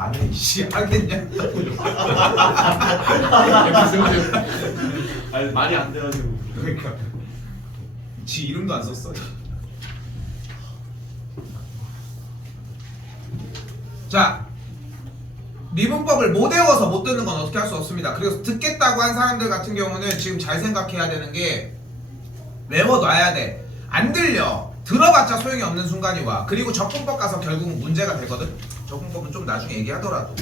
안해 이씨 하겠냐? 아니 말이 안 돼가지고. 그러니까 지 이름도 안 썼어. 자, 미분법을 못 외워서 못 듣는 건 어떻게 할 수 없습니다. 그래서 듣겠다고 한 사람들 같은 경우는 지금 잘 생각해야 되는 게 외워놔야 돼. 안 들려. 들어봤자 소용이 없는 순간이 와. 그리고 적분법 가서 결국은 문제가 되거든. 적분법은 좀 나중에 얘기하더라도.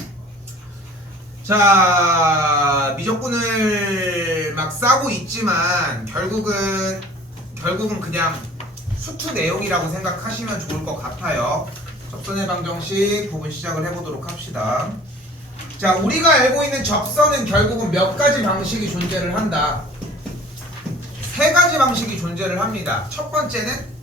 자, 미적분을 막 싸고 있지만 결국은 그냥 수투 내용이라고 생각하시면 좋을 것 같아요. 접선의 방정식 부분 시작을 해보도록 합시다. 자, 우리가 알고 있는 접선은 결국은 몇 가지 방식이 존재를 한다. 세 가지 방식이 존재를 합니다. 첫 번째는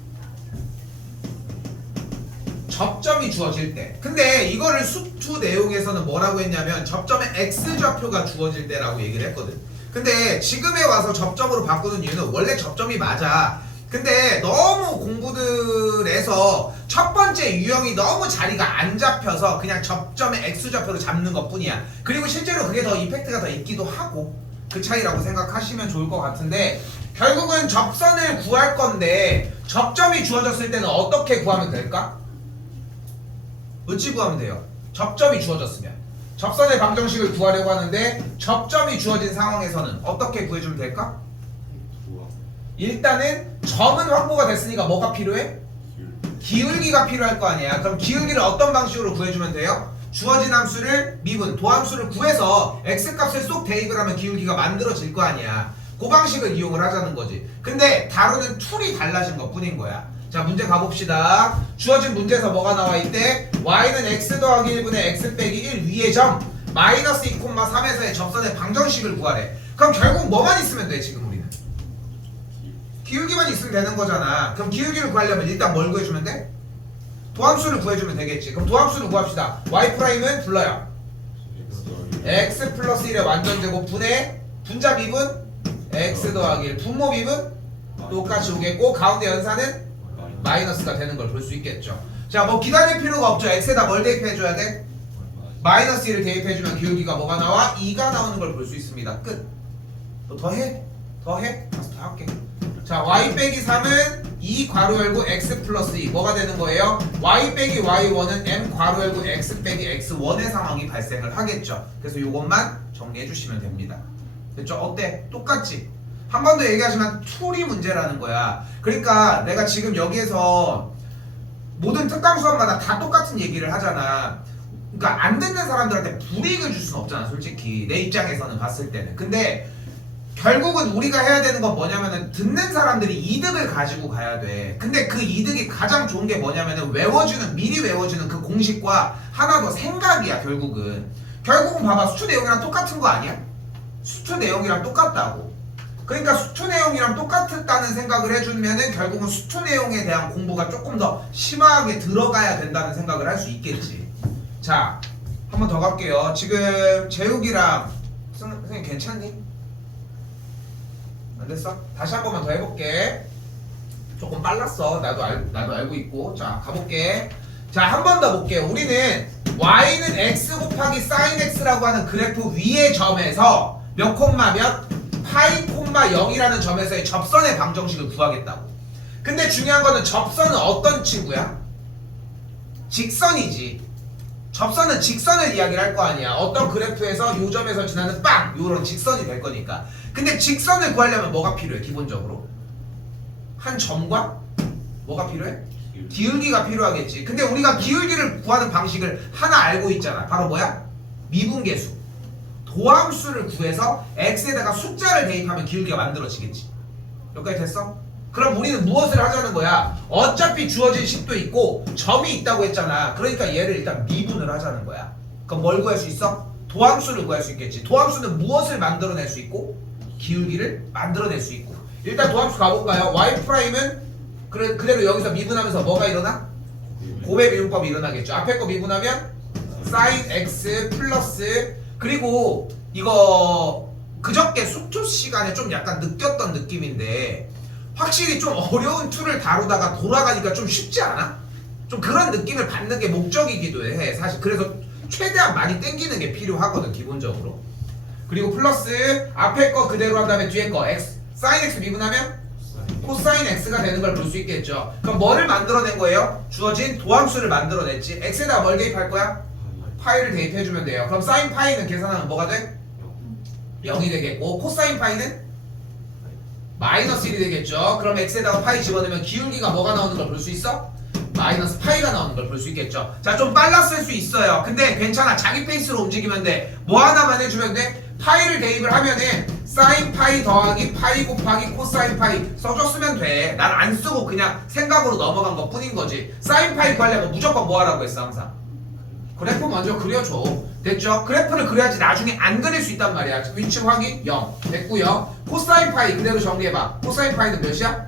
접점이 주어질 때. 근데 이거를 수투 내용에서는 뭐라고 했냐면 접점의 x좌표가 주어질 때라고 얘기를 했거든. 근데 지금에 와서 접점으로 바꾸는 이유는 원래 접점이 맞아. 근데 너무 공부들에서 첫 번째 유형이 너무 자리가 안 잡혀서 그냥 접점의 x좌표로 잡는 것 뿐이야. 그리고 실제로 그게 더 이펙트가 더 있기도 하고 그 차이라고 생각하시면 좋을 것 같은데, 결국은 접선을 구할 건데 접점이 주어졌을 때는 어떻게 구하면 될까? 어찌 구하면 돼요? 접점이 주어졌으면. 접선의 방정식을 구하려고 하는데 접점이 주어진 상황에서는 어떻게 구해주면 될까? 일단은 점은 확보가 됐으니까 뭐가 필요해? 기울기가 필요할 거 아니야. 그럼 기울기를 어떤 방식으로 구해주면 돼요? 주어진 함수를 미분, 도함수를 구해서 x값을 쏙 대입을 하면 기울기가 만들어질 거 아니야. 그 방식을 이용을 하자는 거지. 근데 다루는 툴이 달라진 것 뿐인 거야. 자, 문제 가봅시다. 주어진 문제에서 뭐가 나와 있대? y는 x 더하기 1분의 x 빼기 1 위의 점 마이너스 2,3에서의 접선의 방정식을 구하래. 그럼 결국 뭐만 있으면 돼 지금 우리는? 기울기만 있으면 되는 거잖아. 그럼 기울기를 구하려면 일단 뭘 구해주면 돼? 도함수를 구해주면 되겠지. 그럼 도함수를 구합시다. y''은 불러요. x 플러스 1의 완전제곱 분의 분자 미분 x 더하기 1 분모 미분 똑같이 오겠고 가운데 연산은 마이너스가 되는 걸 볼 수 있겠죠. 자, 뭐 기다릴 필요가 없죠. x에다 뭘 대입해줘야 돼? 마이너스 1을 대입해주면 기울기가 뭐가 나와? 2가 나오는 걸 볼 수 있습니다. 끝. 너 더해? 더해? 가서 더 할게. 자, y 빼기 3은 2 괄호 열고 x 플러스 2 뭐가 되는 거예요? y 빼기 y1은 m 괄호 열고 x 빼기 x1의 상황이 발생을 하겠죠. 그래서 이것만 정리해 주시면 됩니다. 됐죠? 어때? 똑같지? 한 번 더 얘기하지만 툴이 문제라는 거야. 그러니까 내가 지금 여기에서 모든 특강 수업마다 다 똑같은 얘기를 하잖아. 그러니까 안 듣는 사람들한테 불이익을 줄 수는 없잖아, 솔직히. 내 입장에서는 봤을 때는. 근데 결국은 우리가 해야 되는 건 뭐냐면은 듣는 사람들이 이득을 가지고 가야 돼. 근데 그 이득이 가장 좋은 게 뭐냐면은 미리 외워주는 그 공식과 하나 더 생각이야. 결국은 봐봐, 수투 내용이랑 똑같은 거 아니야? 수투 내용이랑 똑같다고. 그러니까 수투 내용이랑 똑같다는 생각을 해주면은 결국은 수투 내용에 대한 공부가 조금 더 심하게 들어가야 된다는 생각을 할 수 있겠지. 자, 한 번 더 갈게요. 지금 재욱이랑 선생님 괜찮니? 안 됐어? 다시 한 번만 더 해볼게. 조금 빨랐어. 나도 알고 있고. 자, 가볼게. 자, 한 번 더 볼게요. 우리는 y는 x 곱하기 sin x라고 하는 그래프 위의 점에서 몇 콤마 몇? 파이 콤마 0이라는 점에서의 접선의 방정식을 구하겠다고. 근데 중요한 거는 접선은 어떤 친구야? 직선이지. 접선은 직선을 이야기를 할 거 아니야. 어떤 그래프에서 요 점에서 지나는 빵! 요런 직선이 될 거니까. 근데 직선을 구하려면 뭐가 필요해? 기본적으로 한 점과 뭐가 필요해? 기울기가 필요하겠지. 근데 우리가 기울기를 구하는 방식을 하나 알고 있잖아. 바로 뭐야? 미분계수. 도함수를 구해서 x에다가 숫자를 대입하면 기울기가 만들어지겠지. 여기까지 됐어? 그럼 우리는 무엇을 하자는 거야? 어차피 주어진 식도 있고 점이 있다고 했잖아. 그러니까 얘를 일단 미분을 하자는 거야. 그럼 뭘 구할 수 있어? 도함수를 구할 수 있겠지. 도함수는 무엇을 만들어낼 수 있고? 기울기를 만들어낼 수 있고. 일단 도함수 가볼까요? y''은 그대로 여기서 미분하면서 뭐가 일어나? 곱의 미분법이 일어나겠죠. 앞에 거 미분하면 sin x 플러스, 그리고 이거 그저께 수투 시간에 좀 약간 느꼈던 느낌인데 확실히 좀 어려운 툴을 다루다가 돌아가니까 좀 쉽지 않아? 좀 그런 느낌을 받는 게 목적이기도 해 사실. 그래서 최대한 많이 땡기는 게 필요하거든 기본적으로. 그리고 플러스 앞에 거 그대로 한 다음에 뒤에 거 x 사인 x 미분하면 코사인 x가 되는 걸 볼 수 있겠죠. 그럼 뭐를 만들어낸 거예요? 주어진 도함수를 만들어냈지. x에다가 뭘 대입할 거야? 파이를 대입해주면 돼요. 그럼 사인 파이는 계산하면 뭐가 돼? 0이 되겠고 코사인 파이는 마이너스 1이 되겠죠. 그럼 x에다가 파이 집어넣으면 기울기가 뭐가 나오는 걸 볼 수 있어? 마이너스 파이가 나오는 걸 볼 수 있겠죠. 자, 좀 빨랐을 수 있어요. 근데 괜찮아. 자기 페이스로 움직이면 돼. 뭐 하나만 해주면 돼? 파이를 대입을 하면은 사인 파이 더하기 파이 곱하기 코사인 파이 써줬으면 돼. 난 안 쓰고 그냥 생각으로 넘어간 것 뿐인 거지. 사인 파이 구하려면 무조건 뭐 하라고 했어 항상? 그래프 먼저 그려줘. 됐죠? 그래프를 그려야지 나중에 안 그릴 수 있단 말이야. 위치 확인 0 됐고요. 코사인 파이 그대로 정리해봐. 코사인 파이는 몇이야?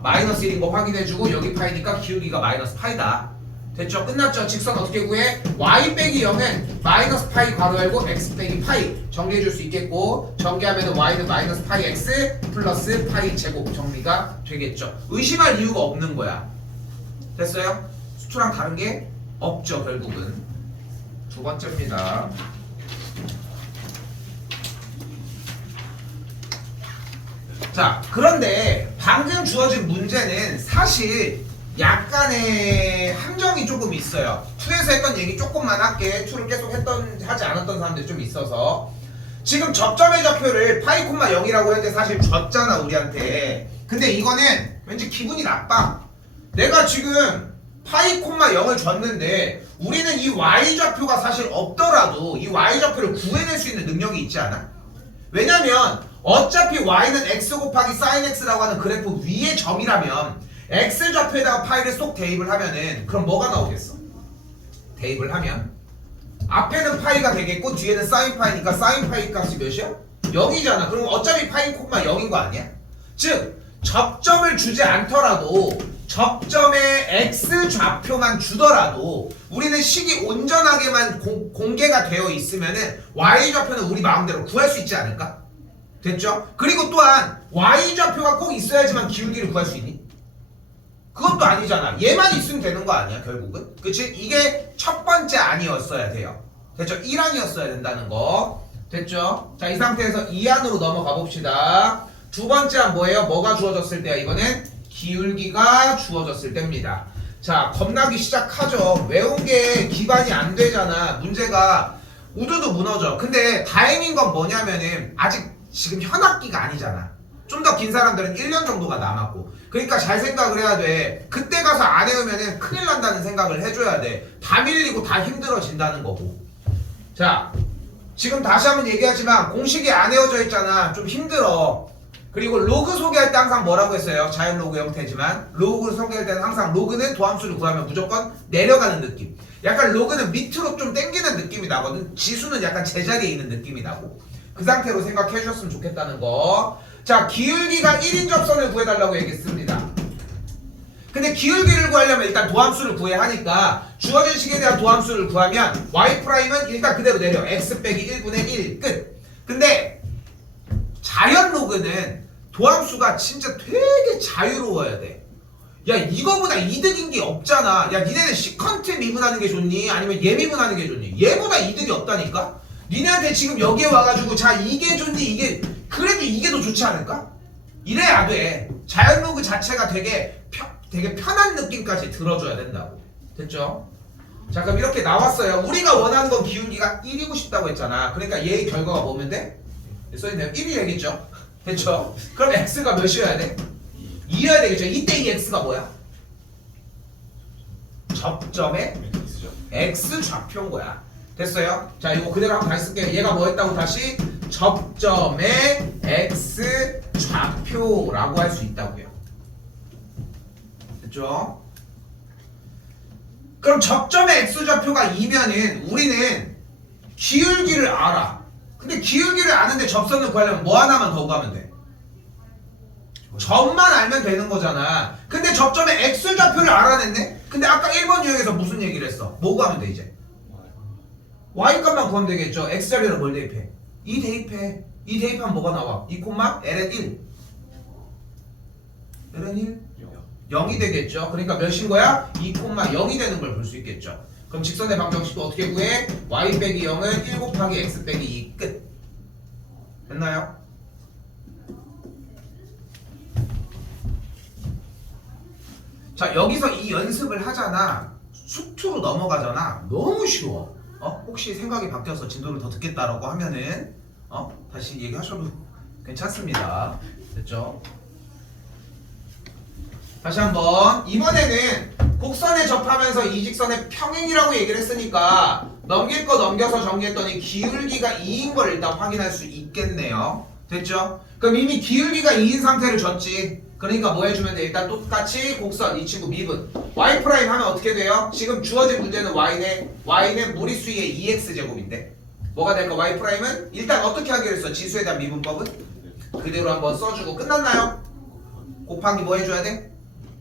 마이너스 1인 거 확인해주고 여기 파이니까 기울기가 마이너스 파이다. 됐죠? 끝났죠? 직선 어떻게 구해? y 빼기 0은 마이너스 파이 괄호 열고 x 빼기 파이 정리해줄 수 있겠고 전개하면 y는 마이너스 파이 x 플러스 파이 제곱 정리가 되겠죠. 의심할 이유가 없는 거야. 됐어요? 수초랑 다른 게 없죠 결국은. 두 번째입니다. 자, 그런데 방금 주어진 문제는 사실 약간의 함정이 조금 있어요. 2에서 했던 얘기 조금만 할게. 2를 계속 하지 않았던 사람들이 좀 있어서. 지금 접점의 좌표를 파이 콤마 0이라고 했는데 사실 줬잖아 우리한테. 근데 이거는 왠지 기분이 나빠. 내가 지금 파이 콤마 0을 줬는데 우리는 이 y좌표가 사실 없더라도 이 y좌표를 구해낼 수 있는 능력이 있지 않아? 왜냐면 어차피 y는 x 곱하기 sin x라고 하는 그래프 위의 점이라면 x좌표에다가 파이를 쏙 대입을 하면은 그럼 뭐가 나오겠어? 대입을 하면 앞에는 파이가 되겠고 뒤에는 sin 파이니까 sin 파이 값이 몇이야? 0이잖아. 그럼 어차피 파이 콤마 0인 거 아니야? 즉 접점을 주지 않더라도 접점의 x좌표만 주더라도 우리는 식이 온전하게만 공개가 되어 있으면은 y좌표는 우리 마음대로 구할 수 있지 않을까? 됐죠? 그리고 또한 y좌표가 꼭 있어야지만 기울기를 구할 수 있니? 그것도 아니잖아. 얘만 있으면 되는 거 아니야 결국은? 그치? 이게 첫 번째 아니었어야 돼요. 됐죠? 1안이었어야 된다는 거. 됐죠? 자, 이 상태에서 2안으로 넘어가 봅시다. 두 번째 안 뭐예요? 뭐가 주어졌을 때야? 이번엔 기울기가 주어졌을 때입니다. 자, 겁나기 시작하죠. 외운 게 기반이 안 되잖아. 문제가 우두두 무너져. 근데 다행인 건 뭐냐면은 아직 지금 현학기가 아니잖아. 좀 더 긴 사람들은 1년 정도가 남았고. 그러니까 잘 생각을 해야 돼. 그때 가서 안 해오면은 큰일 난다는 생각을 해줘야 돼. 다 밀리고 다 힘들어진다는 거고. 자, 지금 다시 한번 얘기하지만 공식이 안 외워져 있잖아. 좀 힘들어. 그리고 로그 소개할 때 항상 뭐라고 했어요? 자연 로그 형태지만 로그를 소개할 때는 항상 로그는 도함수를 구하면 무조건 내려가는 느낌. 약간 로그는 밑으로 좀 당기는 느낌이 나거든. 지수는 약간 제자리에 있는 느낌이 나고. 그 상태로 생각해 주셨으면 좋겠다는 거. 자, 기울기가 1인 접선을 구해달라고 얘기했습니다. 근데 기울기를 구하려면 일단 도함수를 구해야 하니까 주어진 식에 대한 도함수를 구하면 y'은 일단 그대로 내려. x 빼기 1분의 1 끝. 근데 자연 로그는 도함수가 진짜 되게 자유로워야 돼. 야, 이거보다 이득인 게 없잖아. 야, 니네는 시컨트 미분하는 게 좋니? 아니면 얘 미분하는 게 좋니? 얘보다 이득이 없다니까? 니네한테 지금 여기에 와가지고 자 이게 좋니? 이게 그래도 이게 더 좋지 않을까? 이래야 돼. 자연 로그 자체가 되게 편한 느낌까지 들어줘야 된다고. 됐죠? 자, 그럼 이렇게 나왔어요. 우리가 원하는 건 기울기가 1이고 싶다고 했잖아. 그러니까 얘의 결과가 뭐면 돼? 써있네요. 1이 되겠죠? 됐죠? 그럼 x가 몇이어야 돼? 2여야 되겠죠? 이때 이 x가 뭐야? 접점의 x 좌표인 거야. 됐어요? 자, 이거 그대로 한번 다시 쓸게요. 얘가 뭐 했다고 다시? 접점의 x 좌표라고 할 수 있다고요. 됐죠? 그럼 접점의 x 좌표가 2면은 우리는 기울기를 알아. 근데 기울기를 아는데 접선을 구하려면 뭐 하나만 더 구하면 돼? 점만 알면 되는 거잖아. 근데 접점의 x좌표를 알아냈네? 근데 아까 1번 유형에서 무슨 얘기를 했어? 뭐 구하면 돼 이제? y값만 구하면 되겠죠. x자리로 뭘 대입해? 2 대입해. 2 대입하면 뭐가 나와? 2, ln 1 ln 1? 0이 되겠죠. 그러니까 몇인 거야? 2, 0이 되는 걸 볼 수 있겠죠. 그럼 직선의 방정식도 어떻게 구해? y 빼기 0은 1 곱하기 x 빼기 2 끝. 됐나요? 자, 여기서 이 연습을 하잖아. 수투로 넘어가잖아. 너무 쉬워. 혹시 생각이 바뀌어서 진도를 더 듣겠다라고 하면은 다시 얘기하셔도 괜찮습니다. 됐죠? 다시 한번. 이번에는 곡선에 접하면서 이 직선의 평행이라고 얘기를 했으니까 넘길 거 넘겨서 정리했더니 기울기가 2인 걸 일단 확인할 수 있겠네요. 됐죠? 그럼 이미 기울기가 2인 상태를 줬지. 그러니까 뭐 해주면 돼? 일단 똑같이 곡선 이 친구 미분 y 프라임 하면 어떻게 돼요? 지금 주어진 문제는 y는 무리수의 2x제곱인데 뭐가 될까? y 프라임은 일단 어떻게 하기로 했어? 지수에 대한 미분법은? 그대로 한번 써주고 끝났나요? 곱하기 뭐 해줘야 돼?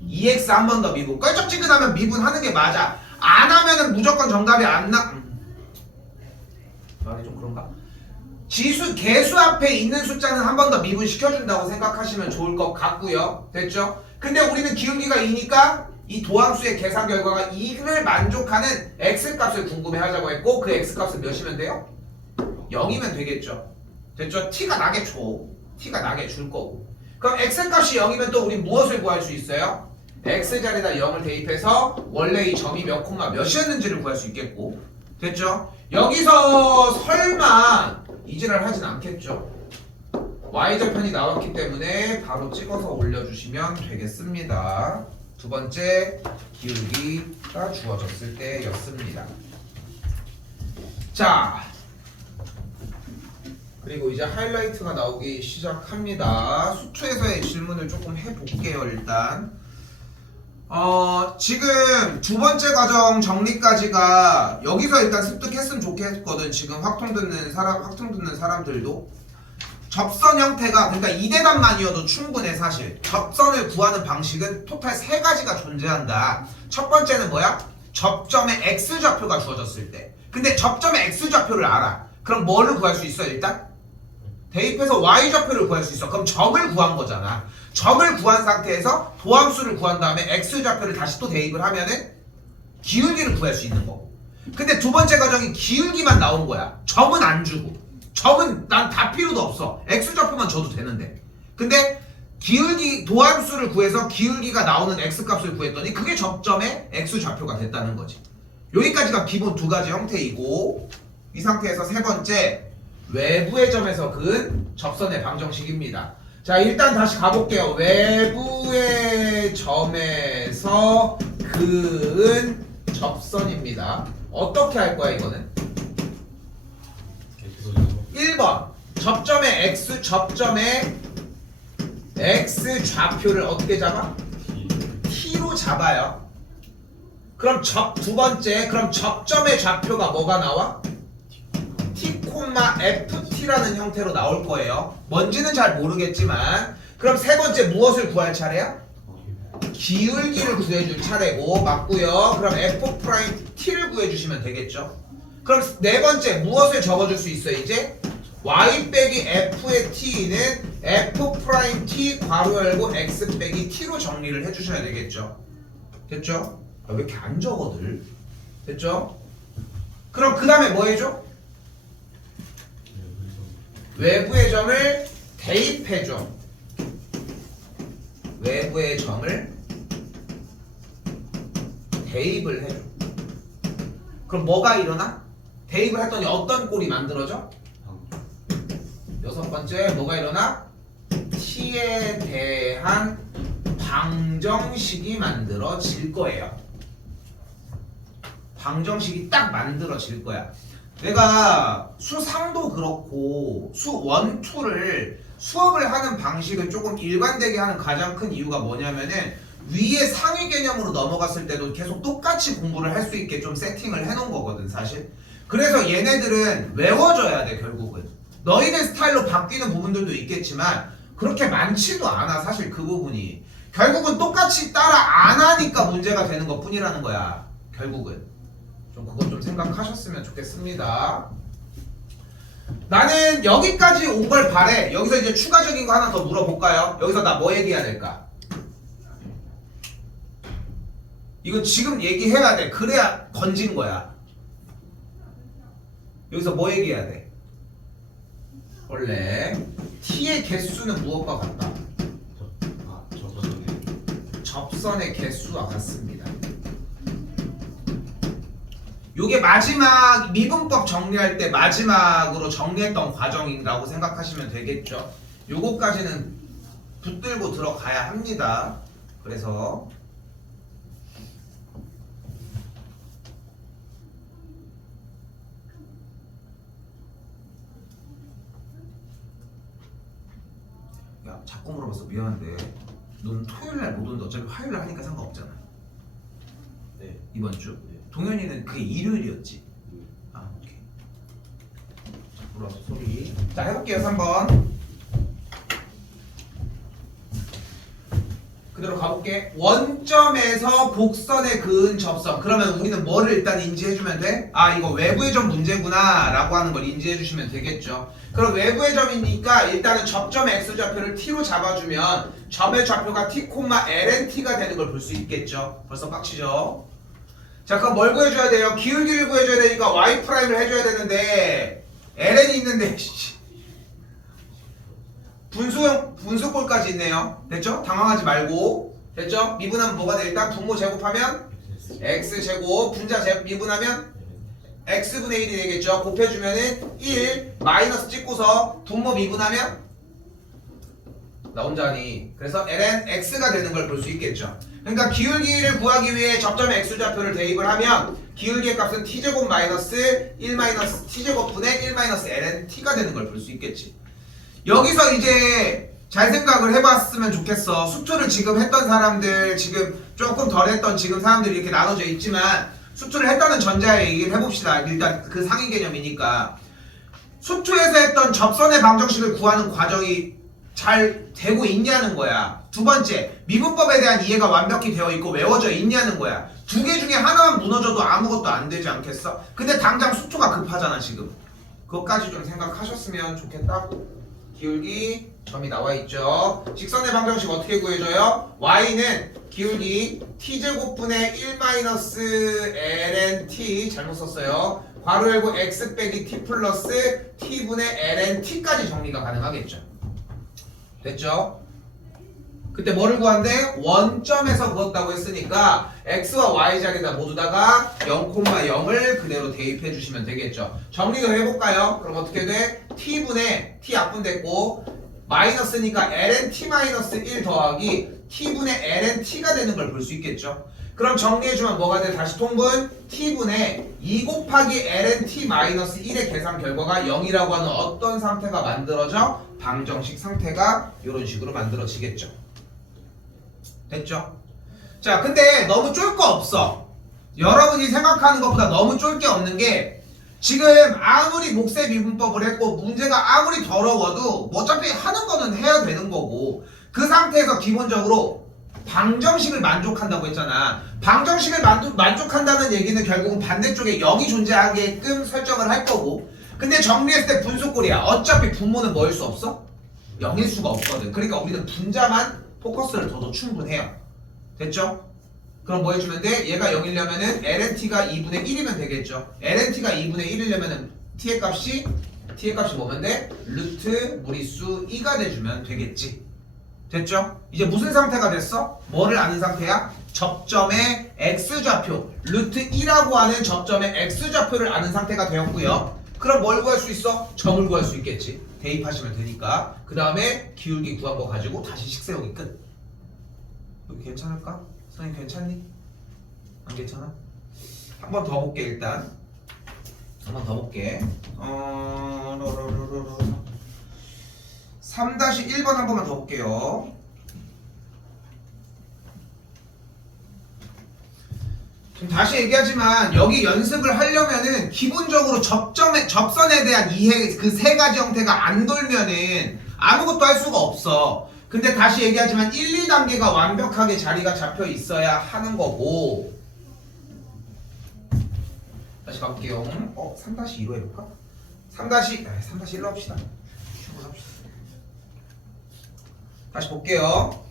2x 한 번 더 미분. 껄쩍지근하면 미분하는 게 맞아. 안 하면은 무조건 정답이 안 나. 말이 좀 그런가? 지수 개수 앞에 있는 숫자는 한 번 더 미분시켜준다고 생각하시면 좋을 것 같고요. 됐죠? 근데 우리는 기울기가 2니까 이 도함수의 계산 결과가 2를 만족하는 x값을 궁금해하자고 했고 그 x값은 몇이면 돼요? 0이면 되겠죠. 됐죠? t가 나게 줘. t가 나게 줄 거고. 그럼 x값이 0이면 또 우리 무엇을 구할 수 있어요? x자리에다 0을 대입해서 원래 이 점이 몇 콤마 몇이었는지를 구할 수 있겠고. 됐죠? 여기서 설마 이질을 하진 않겠죠. y좌편이 나왔기 때문에 바로 찍어서 올려주시면 되겠습니다. 두 번째 기울기가 주어졌을 때였습니다. 자, 그리고 이제 하이라이트가 나오기 시작합니다. 수투에서의 질문을 조금 해볼게요. 일단 지금 두 번째 과정 정리까지가 여기서 일단 습득했으면 좋겠거든. 지금 확통 듣는 사람들도 접선 형태가 그러니까 2대답만이어도 충분해. 사실 접선을 구하는 방식은 토탈 3가지가 존재한다. 첫 번째는 뭐야? 접점의 x좌표가 주어졌을 때. 근데 접점의 x좌표를 알아. 그럼 뭐를 구할 수 있어? 일단 대입해서 y좌표를 구할 수 있어. 그럼 점을 구한 거잖아. 점을 구한 상태에서 도함수를 구한 다음에 x좌표를 다시 또 대입을 하면은 기울기를 구할 수 있는 거고. 근데 두 번째 과정이 기울기만 나온 거야. 점은 안 주고. 점은 난 다 필요도 없어. x좌표만 줘도 되는데. 근데 기울기 도함수를 구해서 기울기가 나오는 x값을 구했더니 그게 접점의 x좌표가 됐다는 거지. 여기까지가 기본 두 가지 형태이고 이 상태에서 세 번째 외부의 점에서 그은 접선의 방정식입니다. 자, 일단 다시 가볼게요. 외부의 점에서 그은 접선입니다. 어떻게 할 거야 이거는? 1번 접점의 x 좌표를 어떻게 잡아? t로 잡아요. 그럼 두 번째 그럼 접점의 좌표가 뭐가 나와? t, ft라는 형태로 나올 거예요. 뭔지는 잘 모르겠지만 그럼 세 번째 무엇을 구할 차례야? 기울기를 구해줄 차례고 맞고요. 그럼 f't를 구해주시면 되겠죠. 그럼 네 번째 무엇을 적어줄 수 있어 이제? y 빼기 f의 t는 f't 괄호 열고 x 빼기 t로 정리를 해주셔야 되겠죠. 됐죠? 왜 이렇게 안 적어들? 됐죠? 그럼 그 다음에 뭐 해줘? 외부의 점을 대입해줘. 외부의 점을 대입을 해줘. 그럼 뭐가 일어나? 대입을 했더니 어떤 꼴이 만들어져? 여섯 번째 뭐가 일어나? t에 대한 방정식이 만들어질 거예요. 방정식이 딱 만들어질 거야. 내가 수상도 그렇고 수1, 2를 수업을 하는 방식을 조금 일관되게 하는 가장 큰 이유가 뭐냐면은 위에 상위 개념으로 넘어갔을 때도 계속 똑같이 공부를 할 수 있게 좀 세팅을 해놓은 거거든 사실. 그래서 얘네들은 외워져야 돼 결국은. 너희들 스타일로 바뀌는 부분들도 있겠지만 그렇게 많지도 않아 사실 그 부분이. 결국은 똑같이 따라 안 하니까 문제가 되는 것 뿐이라는 거야 결국은. 좀 그것 좀 생각하셨으면 좋겠습니다. 나는 여기까지 온 걸 바래. 여기서 이제 추가적인 거 하나 더 물어볼까요? 여기서 나 뭐 얘기해야 될까? 이거 지금 얘기해야 돼. 그래야 건진 거야. 여기서 뭐 얘기해야 돼? 원래 t의 개수는 무엇과 같다? 접선의 개수와 같습니다. 요게 마지막 미분법 정리할 때 마지막으로 정리했던 과정이라고 생각하시면 되겠죠. 요거까지는 붙들고 들어가야 합니다. 그래서 야 자꾸 물어봤어. 미안한데 넌 토요일날 못 오는데 어차피 화요일날 하니까 상관없잖아. 네. 이번 주. 네. 동현이는 그게 일요일이었지. 아 오케이. 자 물어봤어 소리. 자 해볼게요. 3번 그대로 가볼게. 원점에서 곡선에 그은 접선. 그러면 우리는 뭐를 일단 인지해주면 돼? 아 이거 외부의 점 문제구나 라고 하는 걸 인지해주시면 되겠죠. 그럼 외부의 점이니까 일단은 접점의 x좌표를 t로 잡아주면 점의 좌표가 t, lnt가 되는 걸 볼 수 있겠죠. 벌써 빡치죠. 자 그럼 뭘 구해줘야 돼요? 기울기를 구해줘야 되니까 y'을 해줘야 되는데 ln이 있는데 분수꼴까지 있네요. 됐죠? 당황하지 말고. 됐죠? 미분하면 뭐가 돼? 일단 분모 제곱하면 x제곱, 분자 미분하면 x분의 1이 되겠죠? 곱해주면은 1 마이너스 찍고서 분모 미분하면 나 혼자 하니. 그래서 ln x가 되는 걸 볼 수 있겠죠. 그러니까 기울기를 구하기 위해 접점의 x좌표를 대입을 하면 기울기의 값은 t제곱 마이너스 1 마이너스 t제곱분의 1 마이너스 ln t가 되는 걸 볼 수 있겠지. 여기서 이제 잘 생각을 해봤으면 좋겠어. 수투를 지금 했던 사람들, 지금 조금 덜 했던 지금 사람들이 이렇게 나눠져 있지만 수투를 했다는 전자의 얘기를 해봅시다. 일단 그 상위 개념이니까. 수투에서 했던 접선의 방정식을 구하는 과정이 잘 되고 있냐는 거야. 두 번째, 미분법에 대한 이해가 완벽히 되어 있고 외워져 있냐는 거야. 두 개 중에 하나만 무너져도 아무것도 안 되지 않겠어? 근데 당장 수투가 급하잖아 지금. 그것까지 좀 생각하셨으면 좋겠다고. 기울기 점이 나와 있죠. 직선의 방정식 어떻게 구해줘요? y는 기울기 t제곱분의 1 마이너스 lnt 잘못 썼어요. 괄호 열고 x 빼기 t 플러스 t분의 lnt까지 정리가 가능하겠죠. 됐죠? 그때 뭐를 구한대? 원점에서 그었다고 했으니까 x와 y 자리에다 모두다가 0,0을 그대로 대입해 주시면 되겠죠. 정리도 해볼까요? 그럼 어떻게 돼? t분의 t 약분됐고 마이너스니까 lnt-1 더하기 t분의 lnt가 되는 걸 볼 수 있겠죠. 그럼 정리해주면 뭐가 돼? 다시 통분 t분의 2 곱하기 lnt-1의 계산 결과가 0이라고 하는 어떤 상태가 만들어져? 방정식 상태가 이런 식으로 만들어지겠죠. 됐죠? 자 근데 너무 쫄 거 없어. 여러분이 생각하는 것보다 너무 쫄 게 없는 게 지금 아무리 목세 미분법을 했고 문제가 아무리 더러워도 뭐 어차피 하는 거는 해야 되는 거고 그 상태에서 기본적으로 방정식을 만족한다고 했잖아. 방정식을 만족한다는 얘기는 결국은 반대쪽에 0이 존재하게끔 설정을 할 거고 근데 정리했을 때 분수꼴이야. 어차피 분모는 뭐일 수 없어? 0일 수가 없거든. 그러니까 우리는 분자만 포커스를 둬도 충분해요. 됐죠? 그럼 뭐 해주면 돼? 얘가 0이려면은 lnt가 2분의 1이면 되겠죠. lnt가 2분의 1이려면은 t의 값이 뭐면 돼? 루트 무리수 2가 돼주면 되겠지. 됐죠? 이제 무슨 상태가 됐어? 뭐를 아는 상태야? 접점의 x좌표 루트 2라고 하는 접점의 x좌표를 아는 상태가 되었고요. 그럼 뭘 구할 수 있어? 점을 구할 수 있겠지. 대입하시면 되니까. 그 다음에 기울기 구한 거 가지고 다시 식 세우기 끝. 여기 괜찮을까? 선생님 괜찮니? 안 괜찮아? 한 번 더 볼게 일단. 한 번 더 볼게. 3-1번 한 번만 더 볼게요. 지금 다시 얘기하지만 여기 연습을 하려면은 기본적으로 접선에 대한 이해 그 세 가지 형태가 안 돌면은 아무것도 할 수가 없어. 근데 다시 얘기하지만 1, 2단계가 완벽하게 자리가 잡혀 있어야 하는 거고. 다시 가볼게요. 3-2로 해볼까? 3-1로 합시다. 다시 볼게요.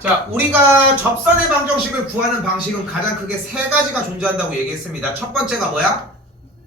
자, 우리가 접선의 방정식을 구하는 방식은 가장 크게 세 가지가 존재한다고 얘기했습니다. 첫 번째가 뭐야?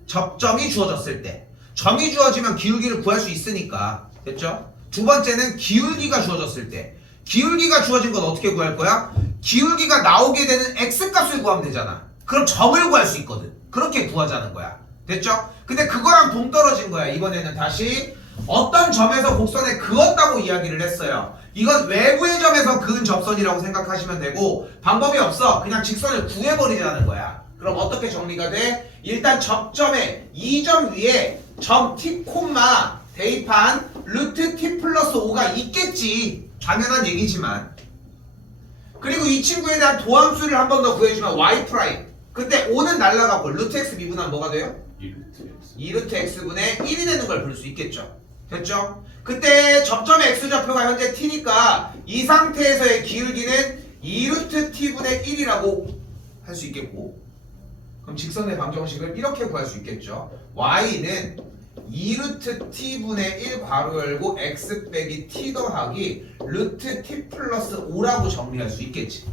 접점이 주어졌을 때. 점이 주어지면 기울기를 구할 수 있으니까. 됐죠? 두 번째는 기울기가 주어졌을 때. 기울기가 주어진 건 어떻게 구할 거야? 기울기가 나오게 되는 x값을 구하면 되잖아. 그럼 점을 구할 수 있거든. 그렇게 구하자는 거야. 됐죠? 근데 그거랑 동떨어진 거야. 이번에는 다시 어떤 점에서 곡선에 그었다고 이야기를 했어요. 이건 외부의 점에서 그은 접선이라고 생각하시면 되고 방법이 없어. 그냥 직선을 구해버리자는 거야. 그럼 어떻게 정리가 돼? 일단 접점에 이 점 위에 점 t, 대입한 루트 t 플러스 5가 있겠지. 당연한 얘기지만. 그리고 이 친구에 대한 도함수를 한 번 더 구해주면 y 프라임. 그때 5는 날라가고 루트 x 미분하면 뭐가 돼요? 2루트 x분의 1이 되는 걸 볼 수 있겠죠. 됐죠? 그때 접점의 x좌표가 현재 t니까 이 상태에서의 기울기는 2루트 t분의 1이라고 할 수 있겠고, 그럼 직선의 방정식을 이렇게 구할 수 있겠죠. y는 2루트 t분의 1 괄호 열고 x 빼기 t 더하기 루트 t 플러스 5라고 정리할 수 있겠지.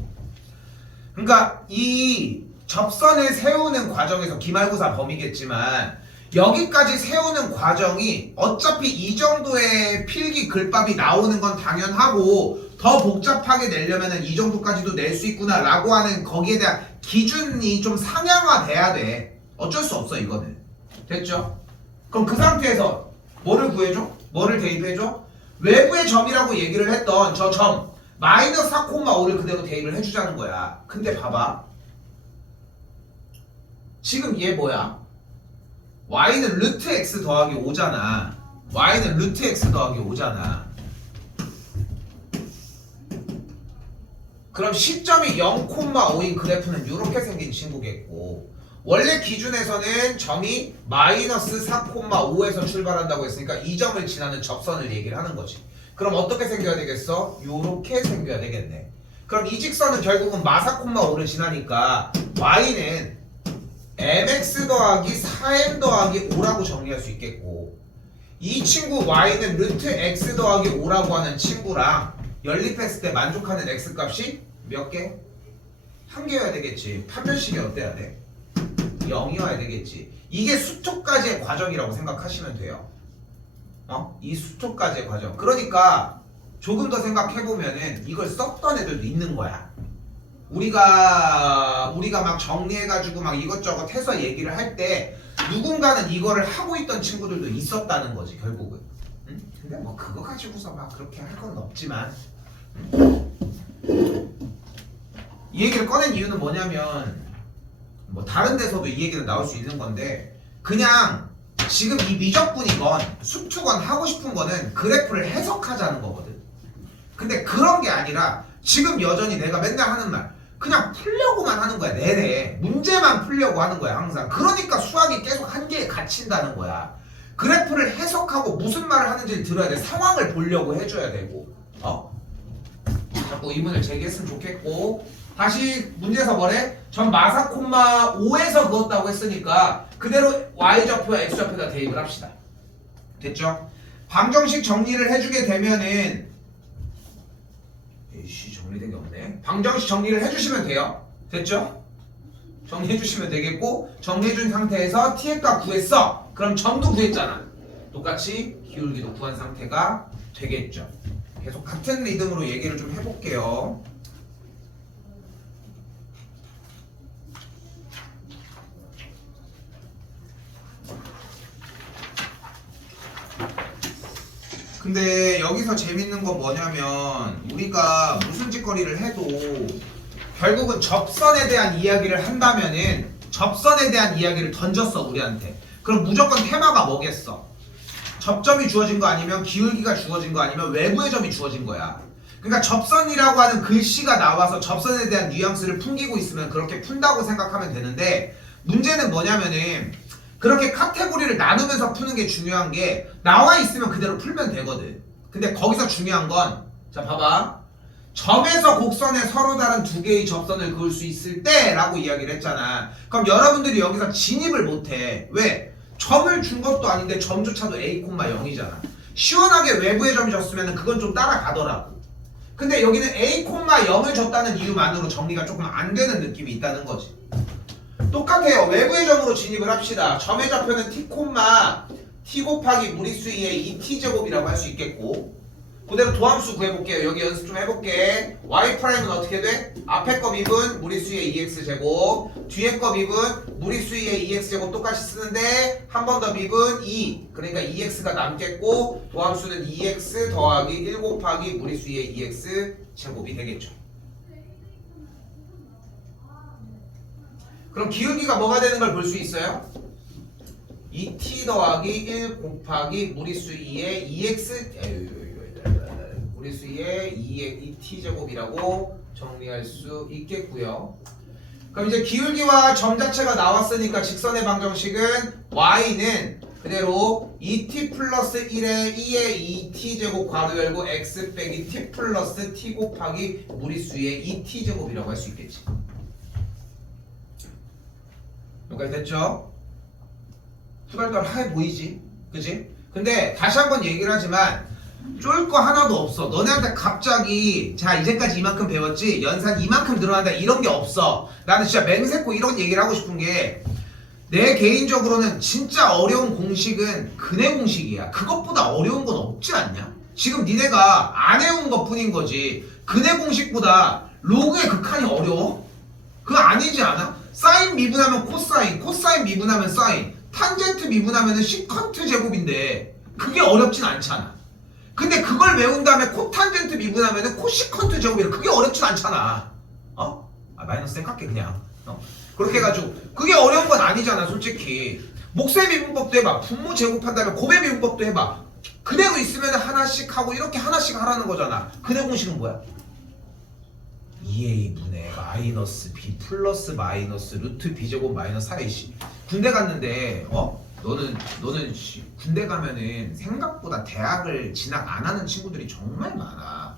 그러니까 이 접선을 세우는 과정에서 기말고사 범위겠지만 여기까지 세우는 과정이 어차피 이 정도의 필기 글밥이 나오는 건 당연하고 더 복잡하게 내려면은 이 정도까지도 낼 수 있구나 라고 하는 거기에 대한 기준이 좀 상향화돼야 돼. 어쩔 수 없어 이거는. 됐죠? 그럼 그 상태에서 뭐를 구해줘? 뭐를 대입해줘? 외부의 점이라고 얘기를 했던 저 점 마이너스 4,5를 그대로 대입을 해주자는 거야. 근데 봐봐, 지금 얘 뭐야? y는 루트 x 더하기 5잖아. y는 루트 x 더하기 5잖아. 그럼 시점이 0,5인 그래프는 이렇게 생긴 친구겠고, 원래 기준에서는 점이 마이너스 4,5에서 출발한다고 했으니까 이 점을 지나는 접선을 얘기를 하는 거지. 그럼 어떻게 생겨야 되겠어? 요렇게 생겨야 되겠네. 그럼 이 직선은 결국은 마 4,5를 지나니까 y는 mx 더하기 4m 더하기 5라고 정리할 수 있겠고, 이 친구 y는 루트 x 더하기 5라고 하는 친구랑 연립했을 때 만족하는 x값이 몇 개? 한 개여야 되겠지. 판별식이 어때야 돼? 0이어야 되겠지. 이게 수토까지의 과정이라고 생각하시면 돼요. 이 수토까지의 과정. 그러니까 조금 더 생각해보면은 이걸 썼던 애들도 있는 거야. 우리가 막 정리해가지고 막 이것저것 해서 얘기를 할 때 누군가는 이거를 하고 있던 친구들도 있었다는 거지 결국은. 응? 근데 뭐 그거 가지고서 막 그렇게 할 건 없지만, 이 얘기를 꺼낸 이유는 뭐냐면 뭐 다른 데서도 이 얘기는 나올 수 있는 건데, 그냥 지금 이 미적분이건 수투건 하고 싶은 거는 그래프를 해석하자는 거거든. 근데 그런 게 아니라 지금 여전히 내가 맨날 하는 말, 그냥 풀려고만 하는 거야. 내내 문제만 풀려고 하는 거야 항상. 그러니까 수학이 계속 한계에 갇힌다는 거야. 그래프를 해석하고 무슨 말을 하는지를 들어야 돼. 상황을 보려고 해줘야 되고. 자꾸 의문을 제기했으면 좋겠고, 다시 문제에서 뭐래? 전 마사 콤마 5에서 그었다고 했으니까 그대로 y좌표와 x좌표에다 대입을 합시다. 됐죠? 방정식 정리를 해주게 되면은, 에이씨 정리된 게 없네. 방정식 정리를 해주시면 돼요. 됐죠? 정리해주시면 되겠고, 정리해준 상태에서 t의 값 구했어. 그럼 점도 구했잖아. 똑같이 기울기도 구한 상태가 되겠죠. 계속 같은 리듬으로 얘기를 좀 해볼게요. 근데 여기서 재밌는 건 뭐냐면, 우리가 무슨 짓거리를 해도 결국은 접선에 대한 이야기를 한다면은 접선에 대한 이야기를 던졌어 우리한테. 그럼 무조건 테마가 뭐겠어? 접점이 주어진 거 아니면 기울기가 주어진 거 아니면 외부의 점이 주어진 거야. 그러니까 접선이라고 하는 글씨가 나와서 접선에 대한 뉘앙스를 풍기고 있으면 그렇게 푼다고 생각하면 되는데, 문제는 뭐냐면은 그렇게 카테고리를 나누면서 푸는 게 중요한 게, 나와 있으면 그대로 풀면 되거든. 근데 거기서 중요한 건, 자 봐봐, 점에서 곡선에 서로 다른 두 개의 접선을 그을 수 있을 때 라고 이야기를 했잖아. 그럼 여러분들이 여기서 진입을 못해. 왜? 점을 준 것도 아닌데 점조차도 a, 0이잖아. 시원하게 외부의 점이 졌으면 그건 좀 따라가더라고. 근데 여기는 a, 0을 줬다는 이유만으로 정리가 조금 안 되는 느낌이 있다는 거지. 똑같아요. 외부의 점으로 진입을 합시다. 점의 좌표는 t, t 곱하기 무리수 2의 2t제곱이라고 할 수 있겠고, 그대로 도함수 구해볼게요. 여기 연습 좀 해볼게. y''은 어떻게 돼? 앞에 거 미분 무리수의 2x제곱, 뒤에 거 미분 무리수의 2x제곱 똑같이 쓰는데 한 번 더 미분 2, 그러니까 2x가 남겠고, 도함수는 2x 더하기 1 곱하기 무리수의 2x제곱이 되겠죠. 그럼 기울기가 뭐가 되는 걸 볼 수 있어요? 2t 더하기 1 곱하기 무리수 2의 2x 무리수 2의 2t제곱이라고 정리할 수 있겠고요. 그럼 이제 기울기와 점 자체가 나왔으니까 직선의 방정식은 y는 그대로 2t 플러스 1의 2의 2t제곱 괄호 열고 x 빼기 t 플러스 t 곱하기 무리수의 2t제곱이라고 할 수 있겠지. 여기까지 됐죠? 후달달 하해 보이지? 그지? 근데 다시 한번 얘기를 하지만 쫄 거 하나도 없어. 너네한테 갑자기 자 이제까지 이만큼 배웠지? 연산 이만큼 늘어난다 이런 게 없어. 나는 진짜 맹세코 이런 얘기를 하고 싶은 게, 내 개인적으로는 진짜 어려운 공식은 근해 공식이야. 그것보다 어려운 건 없지 않냐? 지금 니네가 안 해온 것 뿐인 거지. 근해 공식보다 로그의 극한이 어려워? 그거 아니지 않아? 사인 미분하면 코사인, 코사인 미분하면 사인, 탄젠트 미분하면 시컨트 제곱인데 그게 어렵진 않잖아. 근데 그걸 외운 다음에 코탄젠트 미분하면 코시컨트 제곱이래. 그게 어렵진 않잖아. 마이너스 셀 깎게 그냥. 그렇게 해가지고 그게 어려운 건 아니잖아 솔직히. 목세 미분법도 해봐. 분모 제곱한 다음에 곱의 미분법도 해봐. 그대로 있으면 하나씩 하고 이렇게 하나씩 하라는 거잖아. 근해 공식은 뭐야? 2a 분의 마이너스 b 플러스 마이너스 루트 b제곱 마이너스 4ac. 군대 갔는데 너는 군대 가면은 생각보다 대학을 진학 안 하는 친구들이 정말 많아.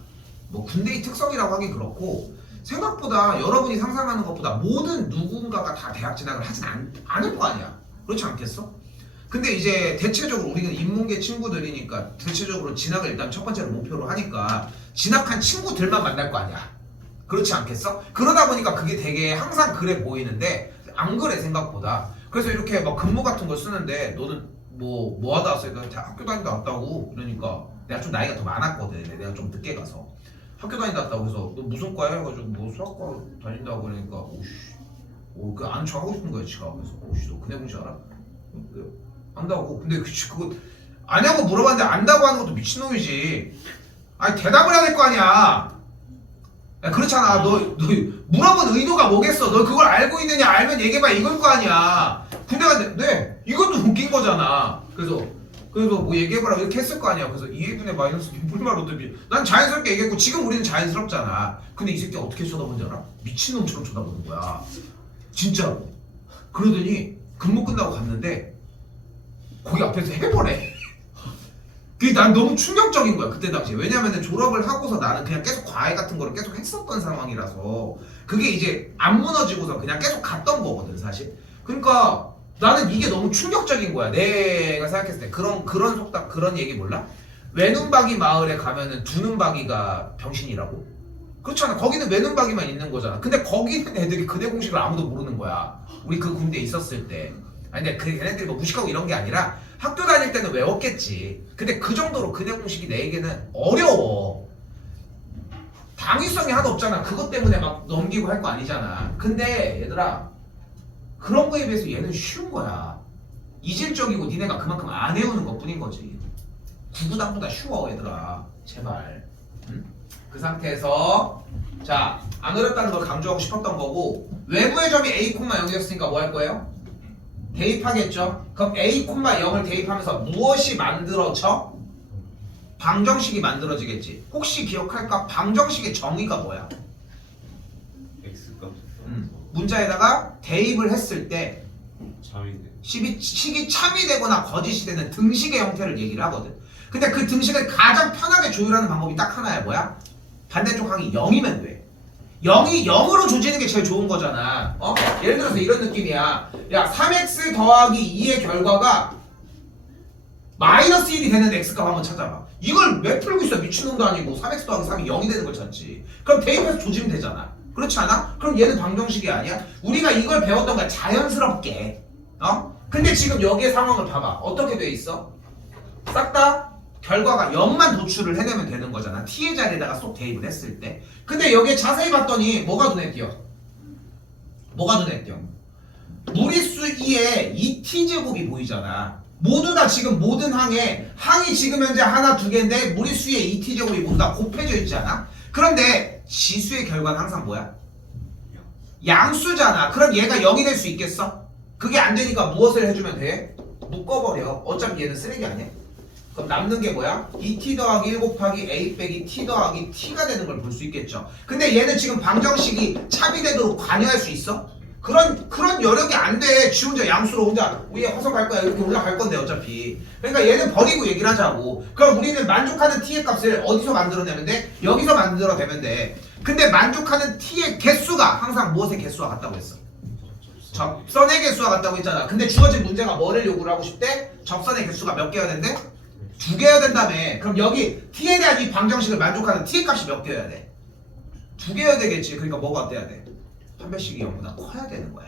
뭐 군대의 특성이라고 하긴 그렇고, 생각보다 여러분이 상상하는 것보다 모든 누군가가 다 대학 진학을 하진 않을 거 아니야. 그렇지 않겠어? 근데 이제 대체적으로 우리는 인문계 친구들이니까 대체적으로 진학을 일단 첫 번째로 목표로 하니까 진학한 친구들만 만날 거 아니야. 그렇지 않겠어? 그러다 보니까 그게 되게 항상 그래 보이는데 안 그래 생각보다. 그래서 이렇게 막 근무 같은 걸 쓰는데 너는 뭐 하다 왔어요? 내가 학교 다니다 왔다고. 그러니까 내가 좀 나이가 더 많았거든. 내가 좀 늦게 가서 학교 다니다 왔다고 해서 너 무슨 과야? 해가지고 뭐 수학과 다닌다고 그러니까 오씨 그 아는 척 하고 싶은 거야 지가. 그래서 오씨 너 근해 공식 알아? 안다고. 근데 그거 아냐고 물어봤는데 안다고 하는 것도 미친놈이지. 아니 대답을 해야 될 거 아니야. 야, 그렇잖아. 너 물어본 의도가 뭐겠어? 너 그걸 알고 있느냐? 알면 얘기해봐 이걸 거 아니야. 군대 갔는데 네 이것도 웃긴 거잖아. 그래서 뭐 얘기해보라고 이렇게 했을 거 아니야. 그래서 2a분의 마이너스 b분말 어떻게. 난 자연스럽게 얘기했고 지금 우리는 자연스럽잖아. 근데 이 새끼 어떻게 쳐다보는지 알아? 미친놈처럼 쳐다보는 거야 진짜로. 그러더니 근무 끝나고 갔는데 거기 앞에서 해보래. 그게 난 너무 충격적인 거야 그때 당시에. 왜냐면은 졸업을 하고서 나는 그냥 계속 과외 같은 거를 계속 했었던 상황이라서 그게 이제 안 무너지고서 그냥 계속 갔던 거거든 사실. 그러니까 나는 이게 너무 충격적인 거야. 내가 생각했을 때 그런 속담 그런 얘기 몰라? 외눈박이 마을에 가면은 두눈박이가 병신이라고? 그렇잖아. 거기는 외눈박이만 있는 거잖아. 근데 거기 있는 애들이 근해 공식을 아무도 모르는 거야. 우리 그 군대에 있었을 때. 아니 근데 걔네들이 뭐 무식하고 이런 게 아니라 학교 다닐 때는 외웠겠지. 근데 그 정도로 근해 공식이 내에게는 어려워. 당위성이 하나도 없잖아. 그것 때문에 막 넘기고 할 거 아니잖아. 근데 얘들아 그런 거에 비해서 얘는 쉬운 거야. 이질적이고 니네가 그만큼 안 외우는 것 뿐인 거지. 구구단보다 쉬워 얘들아. 제발. 응? 그 상태에서 자 안 어렵다는 걸 강조하고 싶었던 거고, 외부의 점이 a, 0이었으니까 뭐 할 거예요? 대입하겠죠? 그럼 a, 0을 대입하면서 무엇이 만들어져? 방정식이 만들어지겠지. 혹시 기억할까? 방정식의 정의가 뭐야? X값 문자에다가 대입을 했을 때 참이 돼. 식이 참이 되거나 거짓이 되는 등식의 형태를 얘기를 하거든. 근데 그 등식을 가장 편하게 조율하는 방법이 딱 하나야. 뭐야? 반대쪽 항이 0이면 돼. 0이 0으로 조지는 게 제일 좋은 거잖아. 예를 들어서 이런 느낌이야. 야 3x 더하기 2의 결과가 마이너스 1이 되는 x값 한번 찾아봐. 이걸 왜 풀고 있어? 미친놈도 아니고 3x 더하기 3이 0이 되는 걸 찾지. 그럼 대입해서 조지면 되잖아. 그렇지 않아? 그럼 얘는 방정식이 아니야? 우리가 이걸 배웠던 거야 자연스럽게. 근데 지금 여기의 상황을 봐봐. 어떻게 돼 있어? 싹 다 결과가 0만 도출을 해내면 되는 거잖아. t의 자리에다가 쏙 대입을 했을 때. 근데 여기에 자세히 봤더니 뭐가 눈에 띄어? 뭐가 눈에 띄어? 무리수 2에 2t제곱이 보이잖아. 모두 다 지금 모든 항이 지금 현재 하나 두 개인데 무리수에 2t제곱이 모두 다 곱해져 있지 않아? 그런데 지수의 결과는 항상 뭐야? 양수잖아. 그럼 얘가 0이 될 수 있겠어? 그게 안 되니까 무엇을 해주면 돼? 묶어버려. 어차피 얘는 쓰레기 아니야? 그럼 남는 게 뭐야? 2t 더하기 1 곱하기 a 빼기 t 더하기 t가 되는 걸 볼 수 있겠죠. 근데 얘는 지금 방정식이 차비되도록 관여할 수 있어? 그런 여력이 안 돼. 지 혼자 양수로 혼자 위에 화성 갈 거야 이렇게 올라갈 건데 어차피. 그러니까 얘는 버리고 얘기를 하자고. 그럼 우리는 만족하는 t의 값을 어디서 만들어내면 돼? 여기서 만들어내면 돼. 근데 만족하는 t의 개수가 항상 무엇의 개수와 같다고 했어? 접선의 개수와 같다고 했잖아. 근데 주어진 문제가 뭐를 요구를 하고 싶대? 접선의 개수가 몇 개여야 된대? 2개여야 된다며. 그럼 여기 t에 대한 이 방정식을 만족하는 t의 값이 몇 개여야 돼? 2개여야 되겠지. 그러니까 뭐가 어때야 돼? 판별식이 0보다 커야 되는 거야.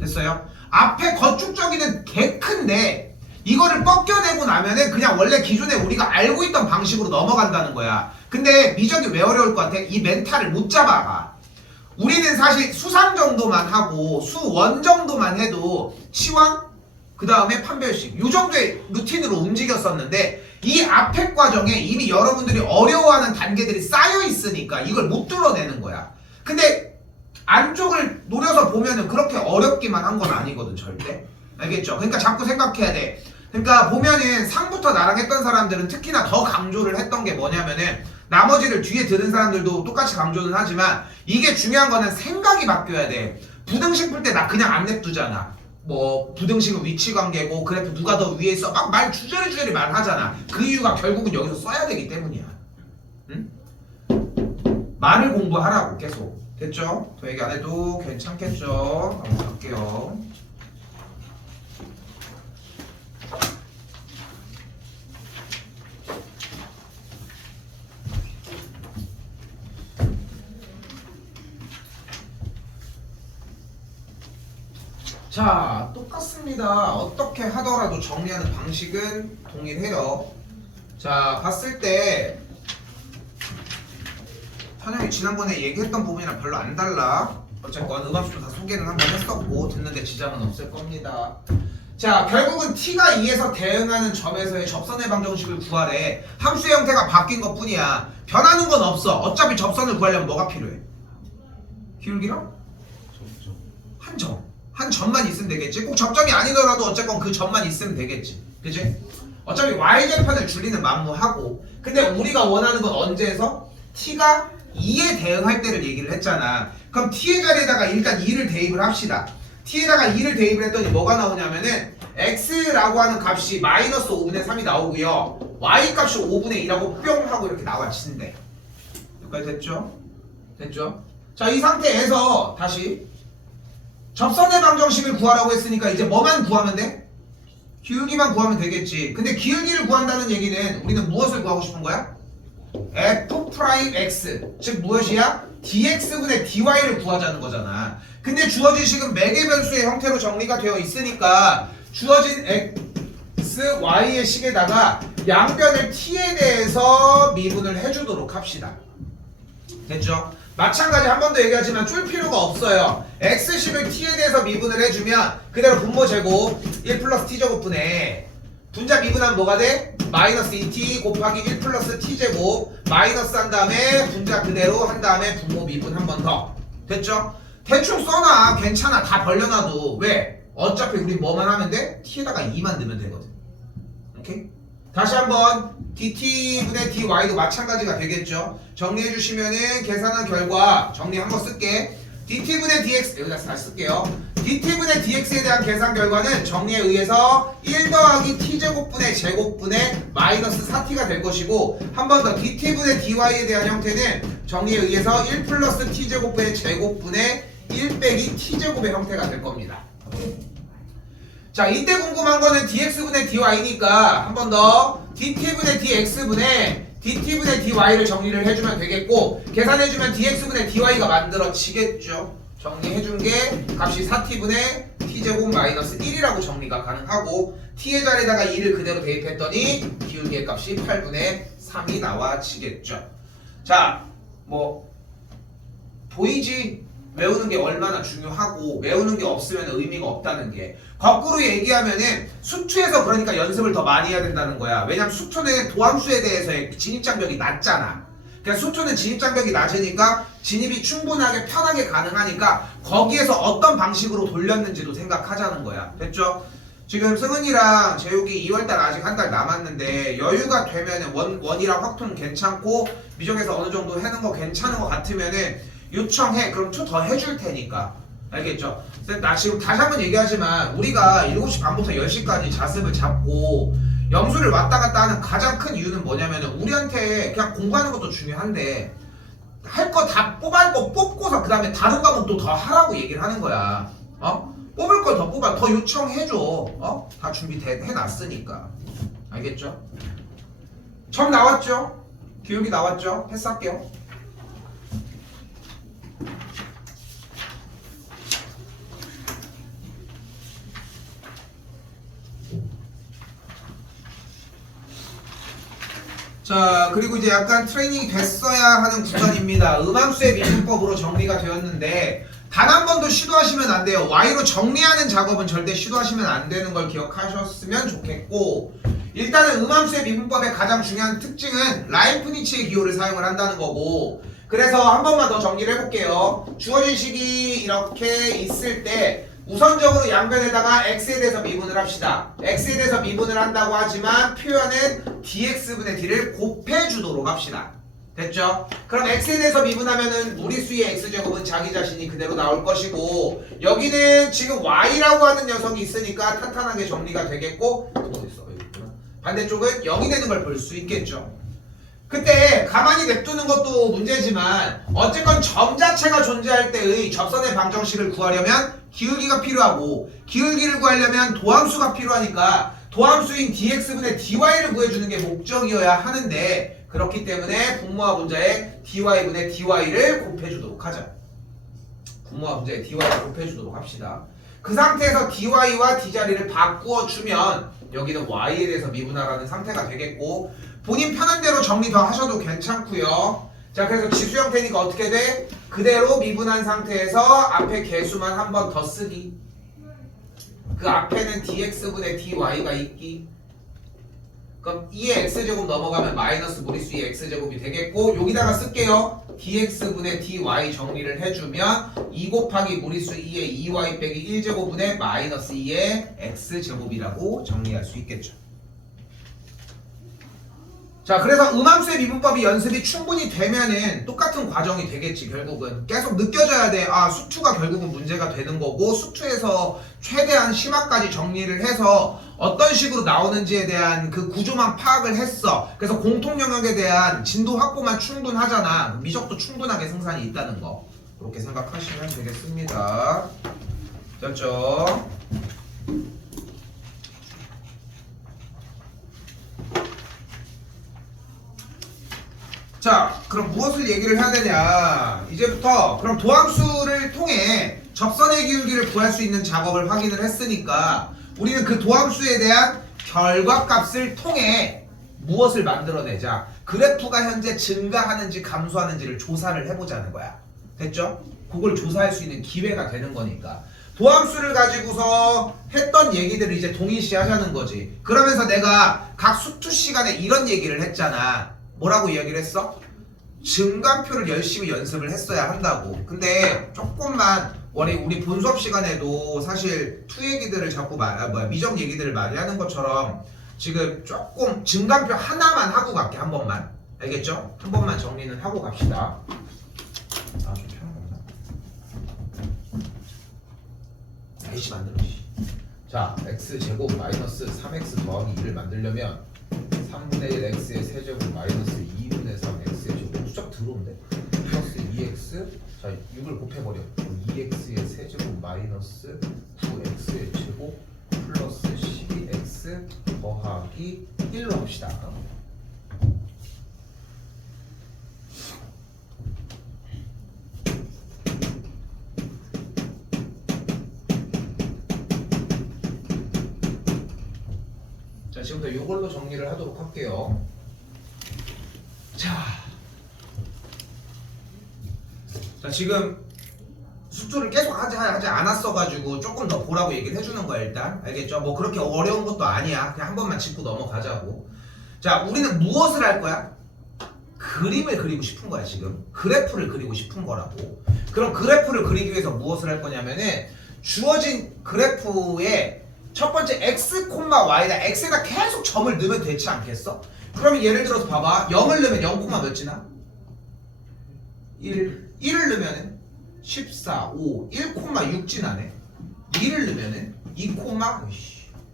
됐어요? 앞에 거축적이는 개 큰데 이거를 꺾여내고 나면은 그냥 원래 기존에 우리가 알고 있던 방식으로 넘어간다는 거야. 근데 미적이 왜 어려울 것 같아? 이 멘탈을 못 잡아가. 우리는 사실 수상 정도만 하고 수원 정도만 해도 치환 그 다음에 판별식 이 정도의 루틴으로 움직였었는데 이 앞에 과정에 이미 여러분들이 어려워하는 단계들이 쌓여 있으니까 이걸 못 뚫어내는 거야. 근데 안쪽을 노려서 보면은 그렇게 어렵기만 한 건 아니거든 절대. 알겠죠? 그러니까 자꾸 생각해야 돼. 그러니까 보면은 상부터 나랑 했던 사람들은 특히나 더 강조를 했던 게 뭐냐면은 나머지를 뒤에 들은 사람들도 똑같이 강조는 하지만 이게 중요한 거는 생각이 바뀌어야 돼. 부등식 풀 때 나 그냥 안 냅두잖아. 뭐 부등식은 위치 관계고 그래프 누가 더 위에 있어 막 말 주저리 말하잖아. 그 이유가 결국은 여기서 써야 되기 때문이야. 응? 말을 공부하라고 계속. 됐죠? 더 얘기 안 해도 괜찮겠죠? 넘어갈게요. 자, 똑같습니다. 어떻게 하더라도 정리하는 방식은 동일해요. 자, 봤을 때 현영이 지난번에 얘기했던 부분이랑 별로 안 달라. 어쨌건 음압수도 다 소개는 한번 했었고 듣는데 지장은 없을 겁니다. 자, 결국은 t가 2에서 대응하는 점에서의 접선의 방정식을 구하래. 함수의 형태가 바뀐 것 뿐이야. 변하는 건 없어. 어차피 접선을 구하려면 뭐가 필요해? 기울기랑? 한 점. 한 점만 있으면 되겠지. 꼭 접점이 아니더라도 어쨌건 그 점만 있으면 되겠지. 그치? 어차피 y절편을 줄이는 만무하고. 근데 우리가 원하는 건 언제에서? t가 2에 대응할 때를 얘기를 했잖아. 그럼 t의 자리에다가 일단 2를 대입을 합시다. t에다가 2를 대입을 했더니 뭐가 나오냐면은 x라고 하는 값이 마이너스 5분의 3이 나오고요. y 값이 5분의 2라고 뿅 하고 이렇게 나와진대. 여기까지 됐죠? 됐죠? 자, 이 상태에서 다시 접선의 방정식을 구하라고 했으니까 이제 뭐만 구하면 돼? 기울기만 구하면 되겠지. 근데 기울기를 구한다는 얘기는 우리는 무엇을 구하고 싶은 거야? f'x 즉 무엇이야? dx분의 dy를 구하자는 거잖아. 근데 주어진 식은 매개 변수의 형태로 정리가 되어 있으니까 주어진 x, y의 식에다가 양변을 t에 대해서 미분을 해주도록 합시다. 됐죠? 마찬가지 한 번 더 얘기하지만 쫄 필요가 없어요. x식을 t에 대해서 미분을 해주면 그대로 분모 제곱 1 플러스 t제곱분의 분자 미분하면 뭐가 돼? 마이너스 2t 곱하기 1 플러스 t제곱 마이너스 한 다음에 분자 그대로 한 다음에 분모 미분 한 번 더. 됐죠? 대충 써놔. 괜찮아. 다 벌려놔도. 왜? 어차피 우리 뭐만 하면 돼? t에다가 2만 넣으면 되거든. 오케이? 다시 한번 dt분의 dy도 마찬가지가 되겠죠. 정리해 주시면은 계산한 결과 정리 한번 쓸게. dt분의 dx 여기다 다시 쓸게요. dt분의 dx에 대한 계산 결과는 정리에 의해서 1 더하기 t제곱분의 제곱분의 마이너스 4t가 될 것이고 한 번 더 dt분의 dy에 대한 형태는 정리에 의해서 1 플러스 t제곱분의 제곱분의 1 빼기 t제곱의 형태가 될 겁니다. 자, 이때 궁금한 거는 dx분의 dy니까 한 번 더 dt분의 dx분의 dt분의 dy를 정리를 해주면 되겠고, 계산해주면 dx분의 dy가 만들어지겠죠. 정리해준 게 값이 4t분의 t제곱 마이너스 1이라고 정리가 가능하고, t의 자리에다가 2를 그대로 대입했더니 기울기의 값이 8분의 3이 나와지겠죠. 자, 뭐 보이지? 외우는 게 얼마나 중요하고 외우는 게 없으면 의미가 없다는 게. 거꾸로 얘기하면은 수투에서 그러니까 연습을 더 많이 해야 된다는 거야. 왜냐면 수투는 도함수에 대해서의 진입장벽이 낮잖아. 그러니까 수투는 진입장벽이 낮으니까 진입이 충분하게 편하게 가능하니까 거기에서 어떤 방식으로 돌렸는지도 생각하자는 거야. 됐죠? 지금 승은이랑 재욱이 2월달 아직 한 달 남았는데 여유가 되면은 원이랑 확통 괜찮고 미적에서 어느 정도 해는 거 괜찮은 거 같으면은 요청해. 그럼 투 더 해줄 테니까. 알겠죠? 나 지금 다시 한번 얘기하지만 우리가 7시 반부터 10시까지 자습을 잡고 영수를 왔다 갔다 하는 가장 큰 이유는 뭐냐면은 우리한테 그냥 공부하는 것도 중요한데 할 거 다 뽑을 거 뽑고서 그 다음에 다른 과목도 더 하라고 얘기를 하는 거야. 뽑을 걸 더 뽑아. 더 요청해줘. 다 준비해놨으니까. 알겠죠? 점 나왔죠? 기울기 나왔죠? 패스할게요. 자, 그리고 이제 약간 트레이닝이 됐어야 하는 구간입니다. 음함수의 미분법으로 정리가 되었는데 단 한 번도 시도하시면 안 돼요. Y로 정리하는 작업은 절대 시도하시면 안 되는 걸 기억하셨으면 좋겠고, 일단은 음함수의 미분법의 가장 중요한 특징은 라이프니츠의 기호를 사용을 한다는 거고, 그래서 한 번만 더 정리를 해볼게요. 주어진 식이 이렇게 있을 때 우선적으로 양변에다가 x에 대해서 미분을 합시다. x에 대해서 미분을 한다고 하지만 표현은 dx분의 d를 곱해주도록 합시다. 됐죠? 그럼 x에 대해서 미분하면은 무리수의 x제곱은 자기 자신이 그대로 나올 것이고, 여기는 지금 y라고 하는 녀석이 있으니까 탄탄하게 정리가 되겠고, 어딨어? 여기 있구나. 반대쪽은 0이 되는 걸 볼 수 있겠죠. 그때 가만히 냅두는 것도 문제지만 어쨌건 점 자체가 존재할 때의 접선의 방정식을 구하려면 기울기가 필요하고, 기울기를 구하려면 도함수가 필요하니까 도함수인 dx분의 dy를 구해주는 게 목적이어야 하는데, 그렇기 때문에 분모와 분자에 dy분의 dy를 곱해주도록 하자. 분모와 분자에 dy를 곱해주도록 합시다. 그 상태에서 dy와 d 자리를 바꾸어주면 여기는 y에 대해서 미분하라는 상태가 되겠고, 본인 편한 대로 정리 더 하셔도 괜찮고요. 자, 그래서 지수 형태니까 어떻게 돼? 그대로 미분한 상태에서 앞에 개수만 한 번 더 쓰기. 그 앞에는 dx분의 dy가 있기. 그럼 2의 x제곱 넘어가면 마이너스 무리수 2의 x제곱이 되겠고, 여기다가 쓸게요. dx분의 dy 정리를 해주면 2 곱하기 무리수 2의 2y 빼기 1제곱분의 마이너스 2의 x제곱이라고 정리할 수 있겠죠. 자, 그래서 음함수의 미분법이 연습이 충분히 되면은 똑같은 과정이 되겠지. 결국은 계속 느껴져야 돼. 아, 수투가 결국은 문제가 되는 거고, 수투에서 최대한 심화까지 정리를 해서 어떤 식으로 나오는지에 대한 그 구조만 파악을 했어. 그래서 공통 영역에 대한 진도 확보만 충분하잖아. 미적도 충분하게 승산이 있다는 거, 그렇게 생각하시면 되겠습니다. 됐죠? 자, 그럼 무엇을 얘기를 해야 되냐? 이제부터 그럼 도함수를 통해 접선의 기울기를 구할 수 있는 작업을 확인을 했으니까 우리는 그 도함수에 대한 결과값을 통해 무엇을 만들어내자? 그래프가 현재 증가하는지 감소하는지를 조사를 해보자는 거야. 됐죠? 그걸 조사할 수 있는 기회가 되는 거니까. 도함수를 가지고서 했던 얘기들을 이제 동일시하자는 거지. 그러면서 내가 각 수투 시간에 이런 얘기를 했잖아. 뭐라고 이야기를 했어? 증감표를 열심히 연습을 했어야 한다고. 근데 조금만 우리 본수업 시간에도 사실 투 얘기들을 자꾸 미적 얘기들을 많이 하는 것처럼 지금 조금 증감표 하나만 하고 갈게. 한 번만. 알겠죠? 한 번만 정리는 하고 갑시다. 아, 좀 편하구나. 아이씨, 만들어지. 자, x제곱 마이너스 3x 더하기 2를 만들려면 3분의 1 x의 세제곱 마이너스 2분의 3 x의 제곱. 쫙 들어온대. 플러스 2x. 자, 6을 곱해버려. 2x의 세제곱 마이너스 9x의 제곱 플러스 곱하기 1로 합시다. 자, 지금부터 이걸로 정리를 하도록 할게요. 자, 지금 수투를 계속 하지 않았어가지고 조금 더 보라고 얘기를 해주는 거야. 일단 알겠죠? 뭐 그렇게 어려운 것도 아니야. 그냥 한 번만 짚고 넘어가자고. 자, 우리는 무엇을 할 거야? 그림을 그리고 싶은 거야. 지금 그래프를 그리고 싶은 거라고. 그럼 그래프를 그리기 위해서 무엇을 할 거냐면은 주어진 그래프에 첫 번째 x, y다. x에다 계속 점을 넣으면 되지 않겠어? 그러면 예를 들어서 봐봐. 0을 넣으면 0, 몇 지나? 1을 넣으면은 14, 5, 1,6 지나네. 2를 넣으면은 2,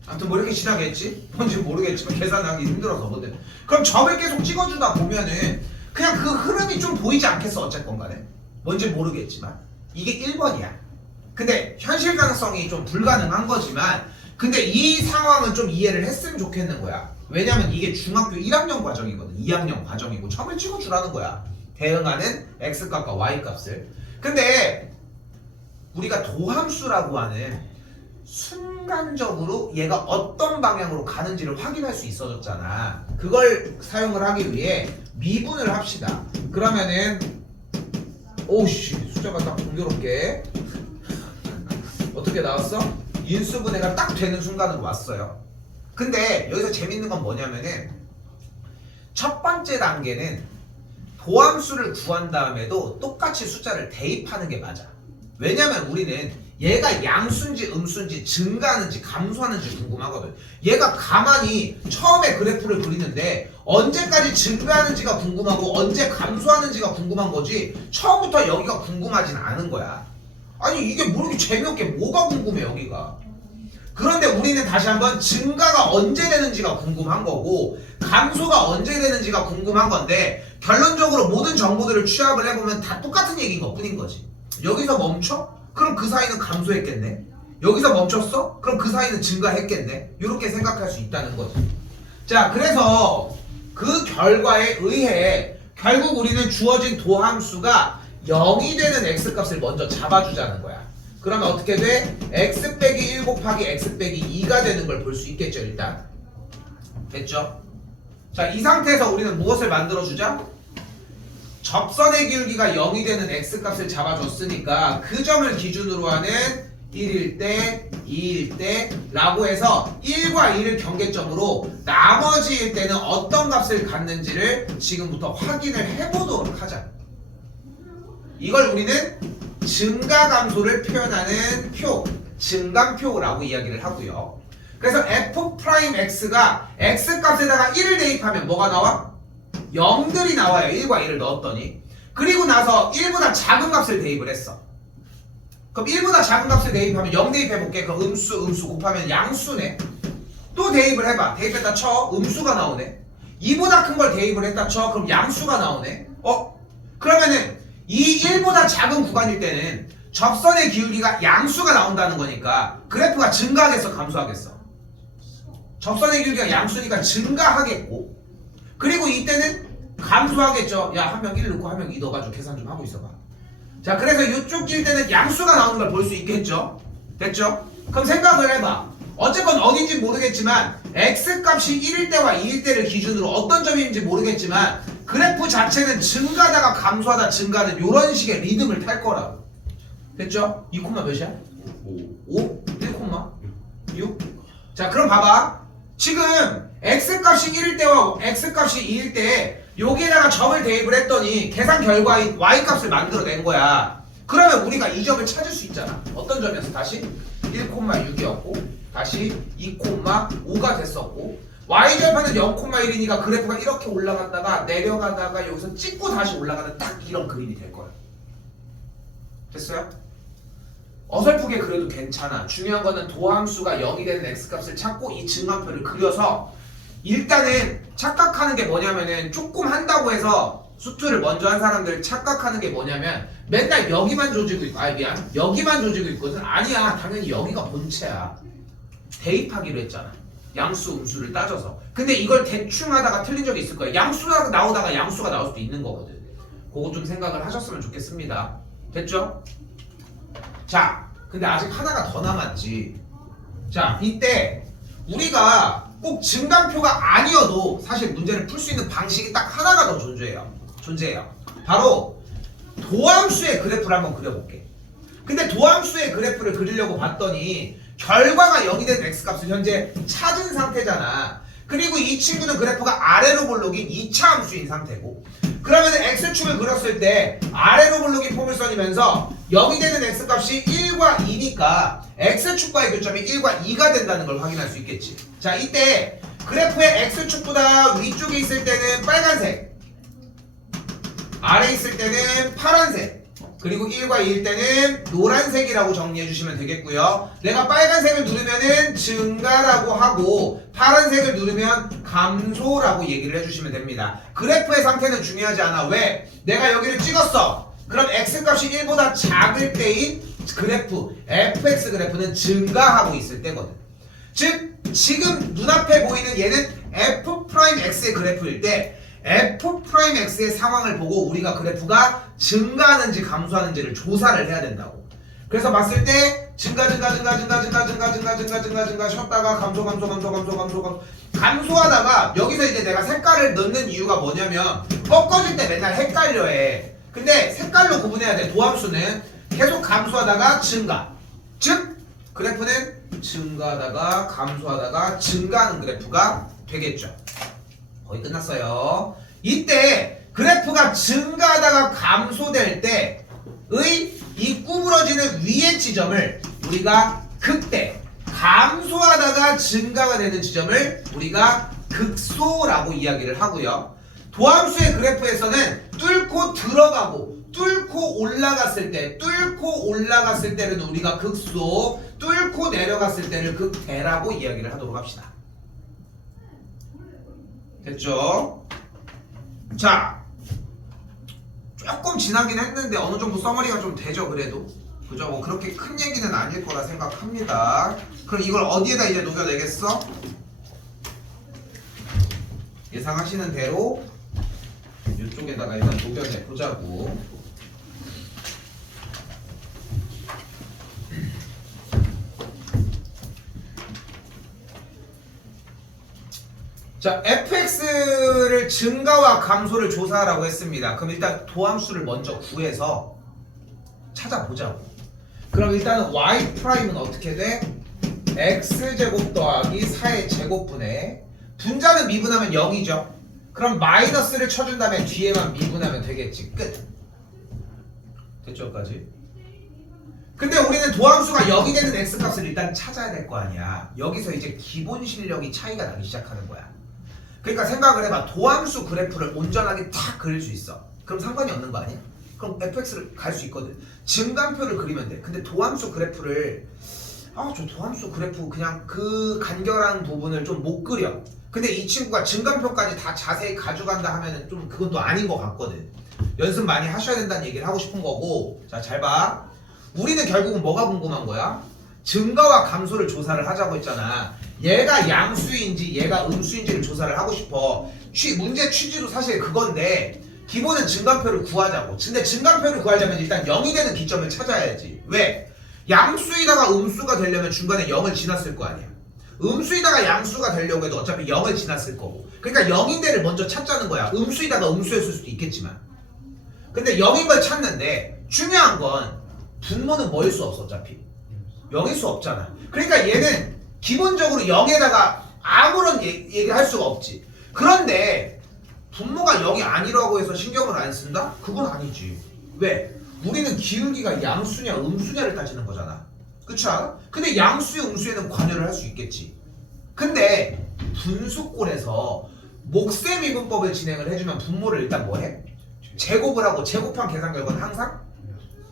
아무튼 뭐 이렇게 지나겠지? 뭔지 모르겠지만 계산하기 힘들어서 뭐든. 그럼 점을 계속 찍어주다 보면은 그냥 그 흐름이 좀 보이지 않겠어? 어쨌건 간에 뭔지 모르겠지만 이게 1번이야. 근데 현실 가능성이 좀 불가능한 거지만 근데 이 상황은 좀 이해를 했으면 좋겠는 거야. 왜냐면 이게 중학교 1학년 과정이거든. 2학년 과정이고 점을 찍어주라는 거야. 대응하는 x값과 y값을. 근데 우리가 도함수라고 하는 순간적으로 얘가 어떤 방향으로 가는지를 확인할 수 있어졌잖아. 그걸 사용을 하기 위해 미분을 합시다. 그러면은 오우씨 숫자가 딱 공교롭게 어떻게 나왔어? 인수분해가 딱 되는 순간으로 왔어요. 근데 여기서 재밌는 건 뭐냐면은 첫 번째 단계는 도함수를 구한 다음에도 똑같이 숫자를 대입하는 게 맞아. 왜냐면 우리는 얘가 양수인지 음수인지 증가하는지 감소하는지 궁금하거든. 얘가 가만히 처음에 그래프를 그리는데 언제까지 증가하는지가 궁금하고 언제 감소하는지가 궁금한 거지 처음부터 여기가 궁금하진 않은 거야. 아니 이게 모르기 재미없게 뭐가 궁금해 여기가. 그런데 우리는 다시 한번 증가가 언제 되는지가 궁금한 거고 감소가 언제 되는지가 궁금한 건데 결론적으로 모든 정보들을 취합을 해보면 다 똑같은 얘기인 것 뿐인 거지. 여기서 멈춰? 그럼 그 사이는 감소했겠네. 여기서 멈췄어? 그럼 그 사이는 증가했겠네. 이렇게 생각할 수 있다는 거지. 자, 그래서 그 결과에 의해 결국 우리는 주어진 도함수가 0이 되는 x값을 먼저 잡아주자는 거야. 그러면 어떻게 돼? x 빼기 1 곱하기 x 빼기 2가 되는 걸 볼 수 있겠죠. 일단 됐죠? 자, 이 상태에서 우리는 무엇을 만들어주자? 접선의 기울기가 0이 되는 x값을 잡아줬으니까 그 점을 기준으로 하는 1일 때, 2일 때 라고 해서 1과 2를 경계점으로 나머지일 때는 어떤 값을 갖는지를 지금부터 확인을 해보도록 하자. 이걸 우리는 증가감소를 표현하는 표, 증감표라고 이야기를 하고요. 그래서 f'x가 x값에다가 1을 대입하면 뭐가 나와? 0들이 나와요. 1과 2를 넣었더니. 그리고 나서 1보다 작은 값을 대입을 했어. 그럼 1보다 작은 값을 대입하면 0 대입해볼게. 그럼 음수 곱하면 양수네. 또 대입을 해봐. 대입했다 쳐. 음수가 나오네. 2보다 큰 걸 대입을 했다 쳐. 그럼 양수가 나오네. 그러면은 이 1보다 작은 구간일 때는 접선의 기울기가 양수가 나온다는 거니까 그래프가 증가하겠어 감소하겠어? 접선의 기울기가 양수니까 증가하겠고 그리고 이때는 감소하겠죠. 야, 한 명 1 넣고 한 명 2 넣어가지고 계산 좀 하고 있어봐. 자, 그래서 이쪽 일 때는 양수가 나오는 걸 볼 수 있겠죠. 됐죠? 그럼 생각을 해봐. 어쨌건 어딘지 모르겠지만 x값이 1일 때와 2일 때를 기준으로 어떤 점인지 모르겠지만 그래프 자체는 증가하다가 감소하다 증가하는 이런 식의 리듬을 탈 거라고. 됐죠? 2, 몇이야? 5? 1, 6? 자, 그럼 봐봐. 지금 x값이 1일 때와 x값이 2일 때 여기에다가 점을 대입을 했더니 계산 결과인 y값을 만들어낸 거야. 그러면 우리가 이 점을 찾을 수 있잖아. 어떤 점이었어? 다시 1,6이었고 다시 2,5가 됐었고 y절편은 0,1이니까 그래프가 이렇게 올라갔다가 내려가다가 여기서 찍고 다시 올라가는 딱 이런 그림이 될 거야. 됐어요? 어설프게 그래도 괜찮아. 중요한 거는 도함수가 0이 되는 x값을 찾고 이 증감표를 그려서 일단은 착각하는 게 뭐냐면은 조금 한다고 해서 수투를 먼저 한 사람들 착각하는 게 뭐냐면 맨날 여기만 조지고 있고 여기만 조지고 있거든. 아니야. 당연히 여기가 본체야. 대입하기로 했잖아. 양수 음수를 따져서. 근데 이걸 대충 하다가 틀린 적이 있을 거예요. 양수가 나오다가 양수가 나올 수도 있는 거거든. 그거 좀 생각을 하셨으면 좋겠습니다. 됐죠? 자, 근데 아직 하나가 더 남았지. 자, 이때 우리가 꼭 증강표가 아니어도 사실 문제를 풀 수 있는 방식이 딱 하나가 더 존재해요. 바로 도함수의 그래프를 한번 그려볼게. 근데 도함수의 그래프를 그리려고 봤더니 결과가 0이 된 x값을 현재 찾은 상태잖아. 그리고 이 친구는 그래프가 아래로 볼록인 2차 함수인 상태고, 그러면 x축을 그렸을 때 아래로 볼록인 포물선이면서 0이 되는 x값이 1과 2니까 x축과의 교점이 1과 2가 된다는 걸 확인할 수 있겠지. 자, 이때 그래프의 x축보다 위쪽에 있을 때는 빨간색, 아래 있을 때는 파란색, 그리고 1과 2일 때는 노란색이라고 정리해 주시면 되겠고요. 내가 빨간색을 누르면은 증가라고 하고 파란색을 누르면 감소라고 얘기를 해주시면 됩니다. 그래프의 상태는 중요하지 않아. 왜? 내가 여기를 찍었어. 그럼 x값이 1보다 작을 때인 그래프 fx 그래프는 증가하고 있을 때거든. 즉 지금 눈앞에 보이는 얘는 f'x의 그래프일 때 f'x의 상황을 보고 우리가 그래프가 증가하는지 감소하는지를 조사를 해야 된다고. 그래서 봤을 때 증가 쉬었다가 감소하다가 여기서 이제 내가 색깔을 넣는 이유가 뭐냐면 꺾어질 때 맨날 헷갈려 해. 근데 색깔로 구분해야 돼. 도함수는 계속 감소하다가 증가, 즉 그래프는 증가하다가 감소하다가 증가하는 그래프가 되겠죠. 거의 끝났어요. 이때 그래프가 증가하다가 감소될 때의 이 구부러지는 위의 지점을 우리가 극대, 감소하다가 증가가 되는 지점을 우리가 극소라고 이야기를 하고요. 도함수의 그래프에서는 뚫고 들어가고 뚫고 올라갔을 때는 우리가 극소, 뚫고 내려갔을 때를 극대라고 이야기를 하도록 합시다. 됐죠? 자, 조금 지나긴 했는데 어느 정도 써머리가 좀 되죠, 그래도. 그죠? 뭐 그렇게 큰 얘기는 아닐 거라 생각합니다. 그럼 이걸 어디에다 이제 녹여내겠어? 예상하시는 대로 이쪽에다가 일단 녹여내 보자고. 자, fx를 증가와 감소를 조사하라고 했습니다. 그럼 일단 도함수를 먼저 구해서 찾아보자고. 그럼 일단은 y''은 어떻게 돼? x제곱 더하기 4의 제곱분에 분자는 미분하면 0이죠. 그럼 마이너스를 쳐준 다음에 뒤에만 미분하면 되겠지. 끝. 됐죠? 여기까지. 근데 우리는 도함수가 0이 되는 x값을 일단 찾아야 될 거 아니야. 여기서 이제 기본 실력이 차이가 나기 시작하는 거야. 그러니까 생각을 해봐. 도함수 그래프를 온전하게 탁 그릴 수 있어. 그럼 상관이 없는 거 아니야? 그럼 fx를 갈 수 있거든. 증감표를 그리면 돼. 근데 도함수 그래프를 저 도함수 그래프 그냥 그 간결한 부분을 좀 못 그려. 근데 이 친구가 증감표까지 다 자세히 가져간다 하면은 좀 그건 또 아닌 것 같거든. 연습 많이 하셔야 된다는 얘기를 하고 싶은 거고. 자, 잘 봐. 우리는 결국은 뭐가 궁금한 거야? 증가와 감소를 조사를 하자고 했잖아. 얘가 양수인지 얘가 음수인지를 조사를 하고 싶어. 문제 취지도 사실 그건데 기본은 증감표를 구하자고. 근데 증감표를 구하려면 일단 0이 되는 기점을 찾아야지. 왜? 양수이다가 음수가 되려면 중간에 0을 지났을 거 아니야. 음수이다가 양수가 되려고 해도 어차피 0을 지났을 거고. 그러니까 0인 데를 먼저 찾자는 거야. 음수이다가 음수였을 수도 있겠지만. 근데 0인 걸 찾는데 중요한 건 분모는 뭐일 수 없어. 어차피 0일 수 없잖아. 그러니까 얘는 기본적으로 0에다가 아무런 얘기를 할 수가 없지. 그런데 분모가 0이 아니라고 해서 신경을 안 쓴다? 그건 아니지. 왜? 우리는 기울기가 양수냐 음수냐를 따지는 거잖아. 그렇지 않아? 근데 양수의 음수에는 관여를 할 수 있겠지. 근데 분수꼴에서 몫의 미분법을 진행을 해주면 분모를 일단 뭐 해? 제곱을 하고 제곱한 계산 결과는 항상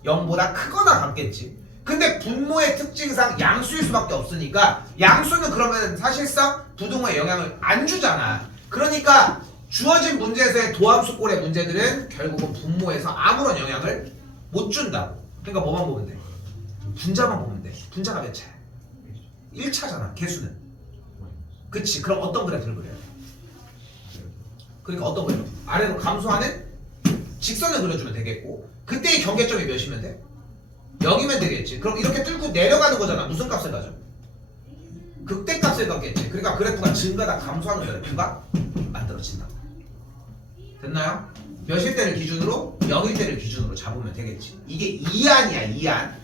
0보다 크거나 같겠지. 근데 분모의 특징상 양수일 수밖에 없으니까 양수는 그러면 사실상 부동호에 영향을 안 주잖아. 그러니까 주어진 문제에서의 도함수꼴의 문제들은 결국은 분모에서 아무런 영향을 못 준다고. 그러니까 뭐만 보면 돼? 분자만 보면 돼. 분자가 몇 차야? 1차잖아. 개수는 그치. 그럼 어떤 그래프를 그려요? 그러니까 어떤 그래프? 아래로 감소하는 직선을 그려주면 되겠고 그때의 경계점이 몇이면 돼? 0이면 되겠지. 그럼 이렇게 뚫고 내려가는 거잖아. 무슨 값을 가져? 극대값을 갖겠지. 그러니까 그래프가 증가다 감소하는 그래프가 만들어진다. 됐나요? 몇일 때를 기준으로? 0일 때를 기준으로 잡으면 되겠지. 이게 2안이야.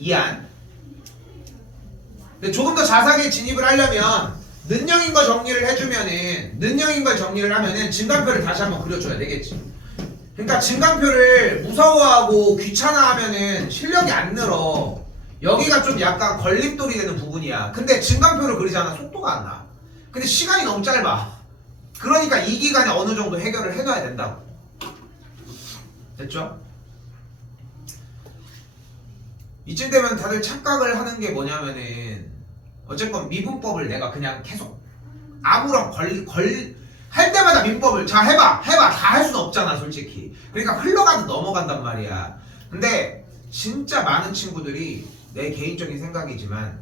2안. 근데 조금 더 자세하게 진입을 하려면 는영인 거 정리를 해주면은 는영인 걸 정리를 하면은 증간표를 다시 한번 그려줘야 되겠지. 그러니까 증간표를 무서워하고 귀찮아하면은 실력이 안 늘어. 여기가 좀 약간 걸림돌이 되는 부분이야. 근데 증간표를 그리잖아. 속도가 안 나. 근데 시간이 너무 짧아. 그러니까 이 기간에 어느 정도 해결을 해놔야 된다고. 됐죠? 이쯤 되면 다들 착각을 하는 게 뭐냐면은 어쨌건 미분법을 내가 그냥 계속 아무런 할 때마다 민법을 자 해봐 다 할 수는 없잖아 솔직히. 그러니까 흘러가도 넘어간단 말이야. 근데 진짜 많은 친구들이 내 개인적인 생각이지만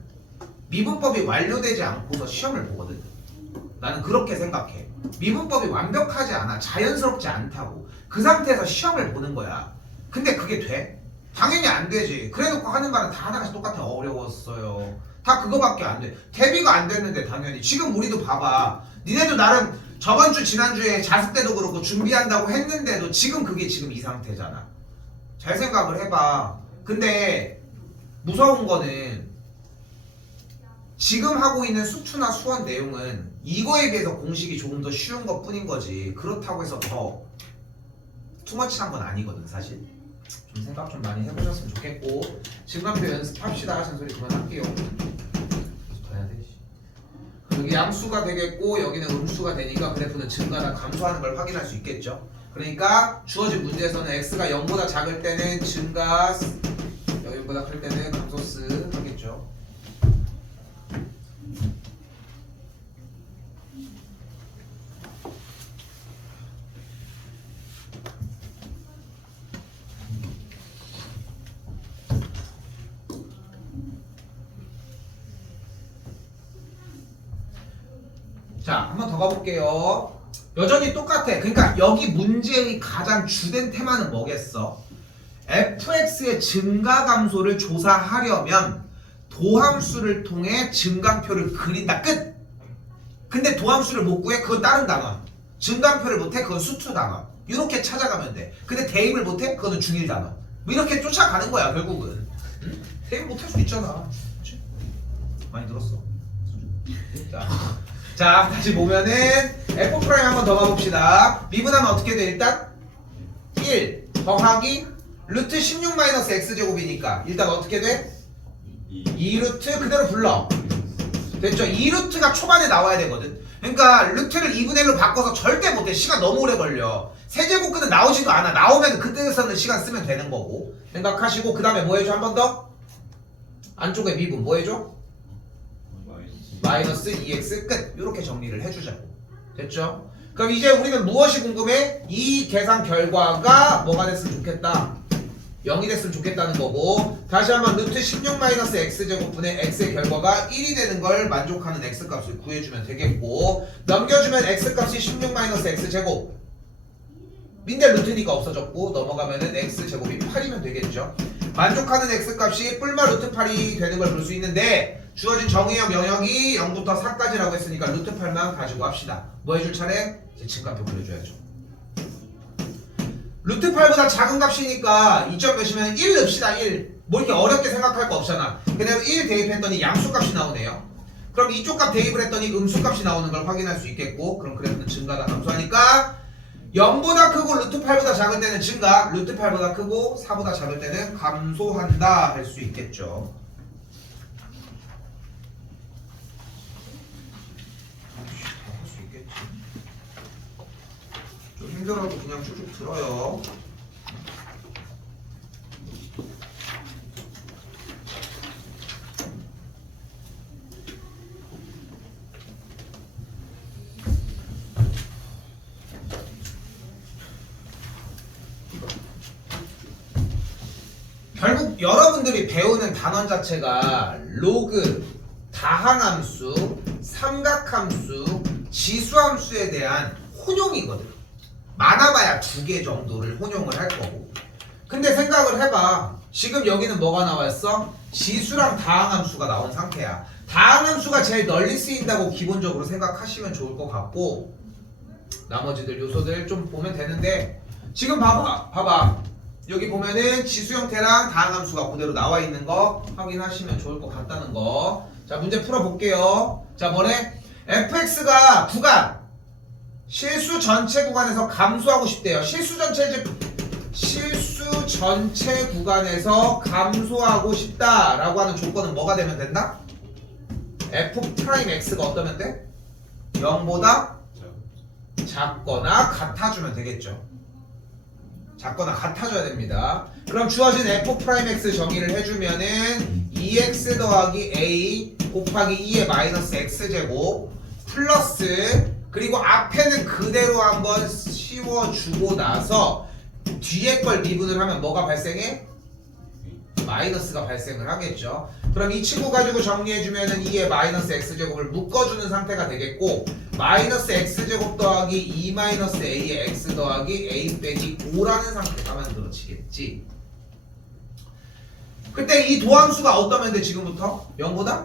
미분법이 완료되지 않고서 시험을 보거든. 나는 그렇게 생각해. 미분법이 완벽하지 않아. 자연스럽지 않다고. 그 상태에서 시험을 보는 거야. 근데 그게 돼? 당연히 안 되지. 그래놓고 하는 말은 다 하나씩 똑같아. 어려웠어요. 다 그거밖에 안 돼. 대비가 안 됐는데 당연히. 지금 우리도 봐봐. 니네도 나름 저번 주 지난주에 자습 때도 그렇고 준비한다고 했는데도 지금 그게 지금 이 상태잖아. 잘 생각을 해봐. 근데 무서운 거는 지금 하고 있는 수투나 수원 내용은 이거에 비해서 공식이 조금 더 쉬운 것 뿐인 거지. 그렇다고 해서 더 투머치한 건 아니거든 사실. 좀 생각 좀 많이 해보셨으면 좋겠고 증간표 연습합시다 하시는 소리 그만할게요. 더 해야 돼. 여기 양수가 되겠고 여기는 음수가 되니까 그래프는 증가나 감소하는 걸 확인할 수 있겠죠. 그러니까 주어진 문제에서는 x가 0보다 작을 때는 증가, 여기보다 클 때는 감소스 하겠죠. 자, 한 번 더 가볼게요. 여전히 똑같아. 그러니까 여기 문제의 가장 주된 테마는 뭐겠어? fx의 증가 감소를 조사하려면 도함수를 통해 증간표를 그린다. 끝! 근데 도함수를 못 구해? 그건 다른 단원. 증간표를 못해? 그건 수투 단원. 이렇게 찾아가면 돼. 근데 대입을 못해? 그거는 중일 단원. 뭐 이렇게 쫓아가는 거야 결국은. 응? 대입 못할 수 있잖아. 그치? 많이 들었어. 자, 다시 보면은 f' 한 번 더 가봅시다. 미분하면 어떻게 돼? 일단 1 더하기 루트 16 마이너스 x제곱이니까 일단 어떻게 돼? 2루트 그대로 불러. 됐죠? 2루트가 초반에 나와야 되거든. 그러니까 루트를 2분의 1로 바꿔서 절대 못해. 시간 너무 오래 걸려. 세제곱근은 나오지도 않아. 나오면 그때에서는 시간 쓰면 되는 거고 생각하시고 그 다음에 뭐 해줘? 한 번 더? 안쪽에 미분 뭐 해줘? 마이너스 2x 끝. 이렇게 정리를 해주자고. 됐죠? 그럼 이제 우리는 무엇이 궁금해? 이 계산 결과가 뭐가 됐으면 좋겠다? 0이 됐으면 좋겠다는 거고 다시 한번 루트 16 마이너스 x제곱분의 x의 결과가 1이 되는 걸 만족하는 x값을 구해주면 되겠고 넘겨주면 x값이 16 마이너스 x제곱 민데 루트니까 없어졌고 넘어가면은 x제곱이 8이면 되겠죠. 만족하는 x값이 뿔마 루트 8이 되는 걸 볼 수 있는데 주어진 정의역 영역이 0부터 4까지라고 했으니까 루트 8만 가지고 합시다. 뭐 해줄 차례? 이제 증가표 그려줘야죠. 루트 8보다 작은 값이니까 2점 몇이면 1 넣읍시다. 1. 뭐 이렇게 어렵게 생각할 거 없잖아. 그대로 1 대입했더니 양수값이 나오네요. 그럼 이쪽 값 대입을 했더니 음수값이 나오는 걸 확인할 수 있겠고 그럼 그래프는 증가가 감소하니까 0보다 크고 루트 8보다 작은 때는 증가, 루트 8보다 크고 4보다 작을 때는 감소한다 할 수 있겠죠. 할 수 있겠지. 좀 힘들어도 그냥 쭉쭉 들어요. 결국 여러분들이 배우는 단원 자체가 로그, 다항함수, 삼각함수, 지수함수에 대한 혼용이거든. 많아봐야 2개 정도를 혼용을 할 거고. 근데 생각을 해봐. 지금 여기는 뭐가 나왔어? 지수랑 다항함수가 나온 상태야. 다항함수가 제일 널리 쓰인다고 기본적으로 생각하시면 좋을 것 같고, 나머지들 요소들 좀 보면 되는데, 지금 봐봐. 여기 보면은 지수 형태랑 다항함수가 그대로 나와 있는 거 확인하시면 좋을 것 같다는 거. 자, 문제 풀어볼게요. 자, 뭐래? fx가 구간, 실수 전체 구간에서 감소하고 싶대요. 실수 전체 구간에서 감소하고 싶다라고 하는 조건은 뭐가 되면 된다? f'x가 어떠면 돼? 0보다 작거나 같아주면 되겠죠. 작거나 같아져야 됩니다. 그럼 주어진 f'x 정의를 해주면은 2x 더하기 a 곱하기 2의 마이너스 x제곱 플러스, 그리고 앞에는 그대로 한번 씌워주고 나서 뒤에 걸 미분을 하면 뭐가 발생해? 마이너스가 발생을 하겠죠. 그럼 이 친구 가지고 정리해주면은 2의 마이너스 x제곱을 묶어주는 상태가 되겠고, 마이너스 x제곱 더하기 2 마이너스 a의 x 더하기 a 빼기 5라는 상태가 만들어지겠지. 그때 이 도함수가 어떠면 돼? 지금부터 0보다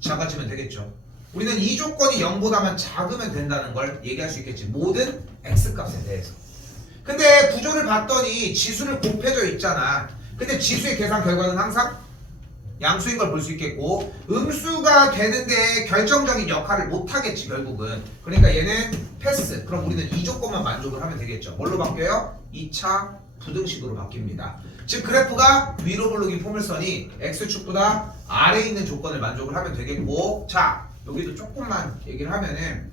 작아지면 되겠죠. 우리는 이 조건이 0보다만 작으면 된다는 걸 얘기할 수 있겠지. 모든 x값에 대해서. 근데 구조를 봤더니 지수를 곱해져 있잖아. 근데 지수의 계산 결과는 항상 양수인 걸 볼 수 있겠고, 음수가 되는데 결정적인 역할을 못 하겠지 결국은. 그러니까 얘는 패스. 그럼 우리는 이 조건만 만족을 하면 되겠죠. 뭘로 바뀌어요? 2차 부등식으로 바뀝니다. 즉 그래프가 위로 볼록인 포물선이 x축보다 아래에 있는 조건을 만족을 하면 되겠고, 자 여기도 조금만 얘기를 하면은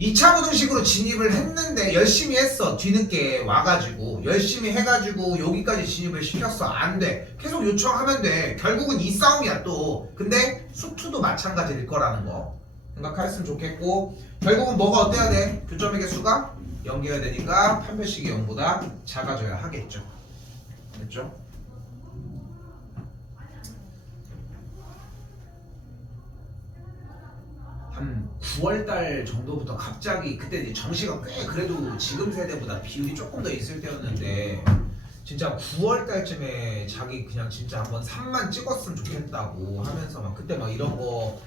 2차 부등식으로 진입을 했는데 열심히 했어. 뒤늦게 와가지고 열심히 해가지고 여기까지 진입을 시켰어. 안 돼. 계속 요청하면 돼. 결국은 이 싸움이야 또. 근데 수투도 마찬가지일 거라는 거 생각했으면 좋겠고, 결국은 뭐가 어때야 돼? 교점의 개수가 0개여야 되니까 판별식이 0보다 작아져야 하겠죠. 됐죠? 한 9월달 정도부터 갑자기, 그때 이제 정시가 꽤 그래도 지금 세대보다 비율이 조금 더 있을 때였는데, 진짜 9월달쯤에 자기 그냥 진짜 한번 3만 찍었으면 좋겠다고 하면서 막 그때 막 이런 거,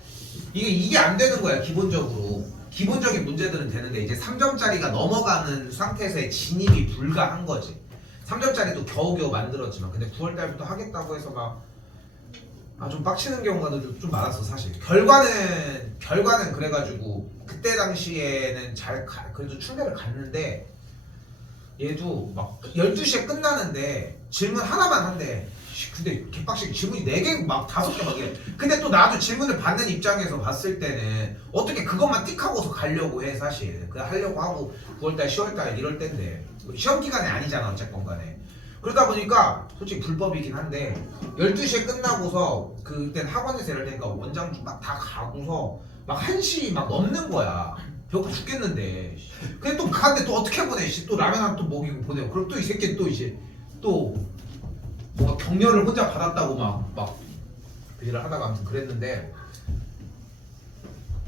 이게 안 되는 거야. 기본적인 문제들은 되는데 이제 3점짜리가 넘어가는 상태에서의 진입이 불가한 거지. 3점짜리도 겨우겨우 만들었지만, 근데 9월달부터 하겠다고 해서 막 좀 빡치는 경우가 좀 많았어 사실. 결과는 그래가지고 그때 당시에는 그래도 충대를 갔는데, 얘도 막 12시에 끝나는데 질문 하나만 한대. 근데 개빡치게 질문이 4개 막 5개 막 이래. 근데 또 나도 질문을 받는 입장에서 봤을 때는 어떻게 그것만 띡 하고서 가려고 해 사실. 그냥 하려고 하고 9월달 10월달 이럴 때인데 시험 기간이 아니잖아 어쨌건 간에. 그러다 보니까 솔직히 불법이긴 한데 12시에 끝나고서 그땐 학원에서 이럴 때니까 원장 막 다 가고서 막 1시 막 넘는 거야. 배고파 죽겠는데. 근데 또 가는데 또 어떻게 보내? 또 라면 하나 또 먹이고 보내고. 그럼 또 이 새끼는 또 이제 또 뭔가 격려를 혼자 받았다고 막 그 일을 하다가 아무튼 그랬는데,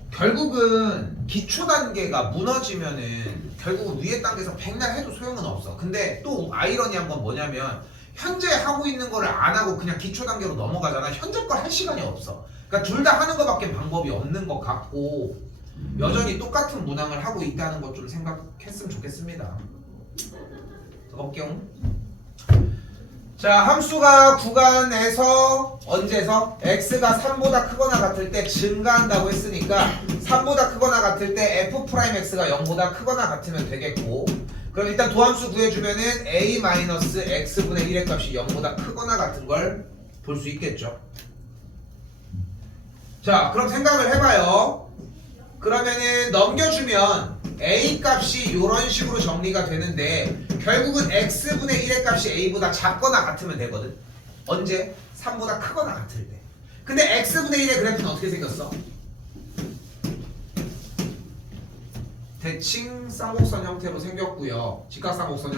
결국은 기초 단계가 무너지면은 결국은 위에 단계에서 백날 해도 소용은 없어. 근데 또 아이러니한 건 뭐냐면 현재 하고 있는 거를 안 하고 그냥 기초 단계로 넘어가잖아. 현재 걸 할 시간이 없어. 그러니까 둘 다 하는 거밖에 방법이 없는 것 같고, 여전히 똑같은 문항을 하고 있다는 것 좀 생각했으면 좋겠습니다. 더 볼게요. 자, 함수가 구간에서 언제서 x가 3보다 크거나 같을 때 증가한다고 했으니까 3보다 크거나 같을 때 f'x가 0보다 크거나 같으면 되겠고, 그럼 일단 도함수 구해주면은 a-x분의 1의 값이 0보다 크거나 같은 걸 볼 수 있겠죠. 자, 그럼 생각을 해봐요. 그러면은 넘겨주면 a 값이 이런 식으로 정리가 되는데, 결국은 x분의 1의 값이 a보다 작거나 같으면 되거든. 언제? 3보다 크거나 같을 때. 근데 x분의 1의 그래프는 어떻게 생겼어? 대칭 쌍곡선 형태로 생겼고요. 직각쌍곡선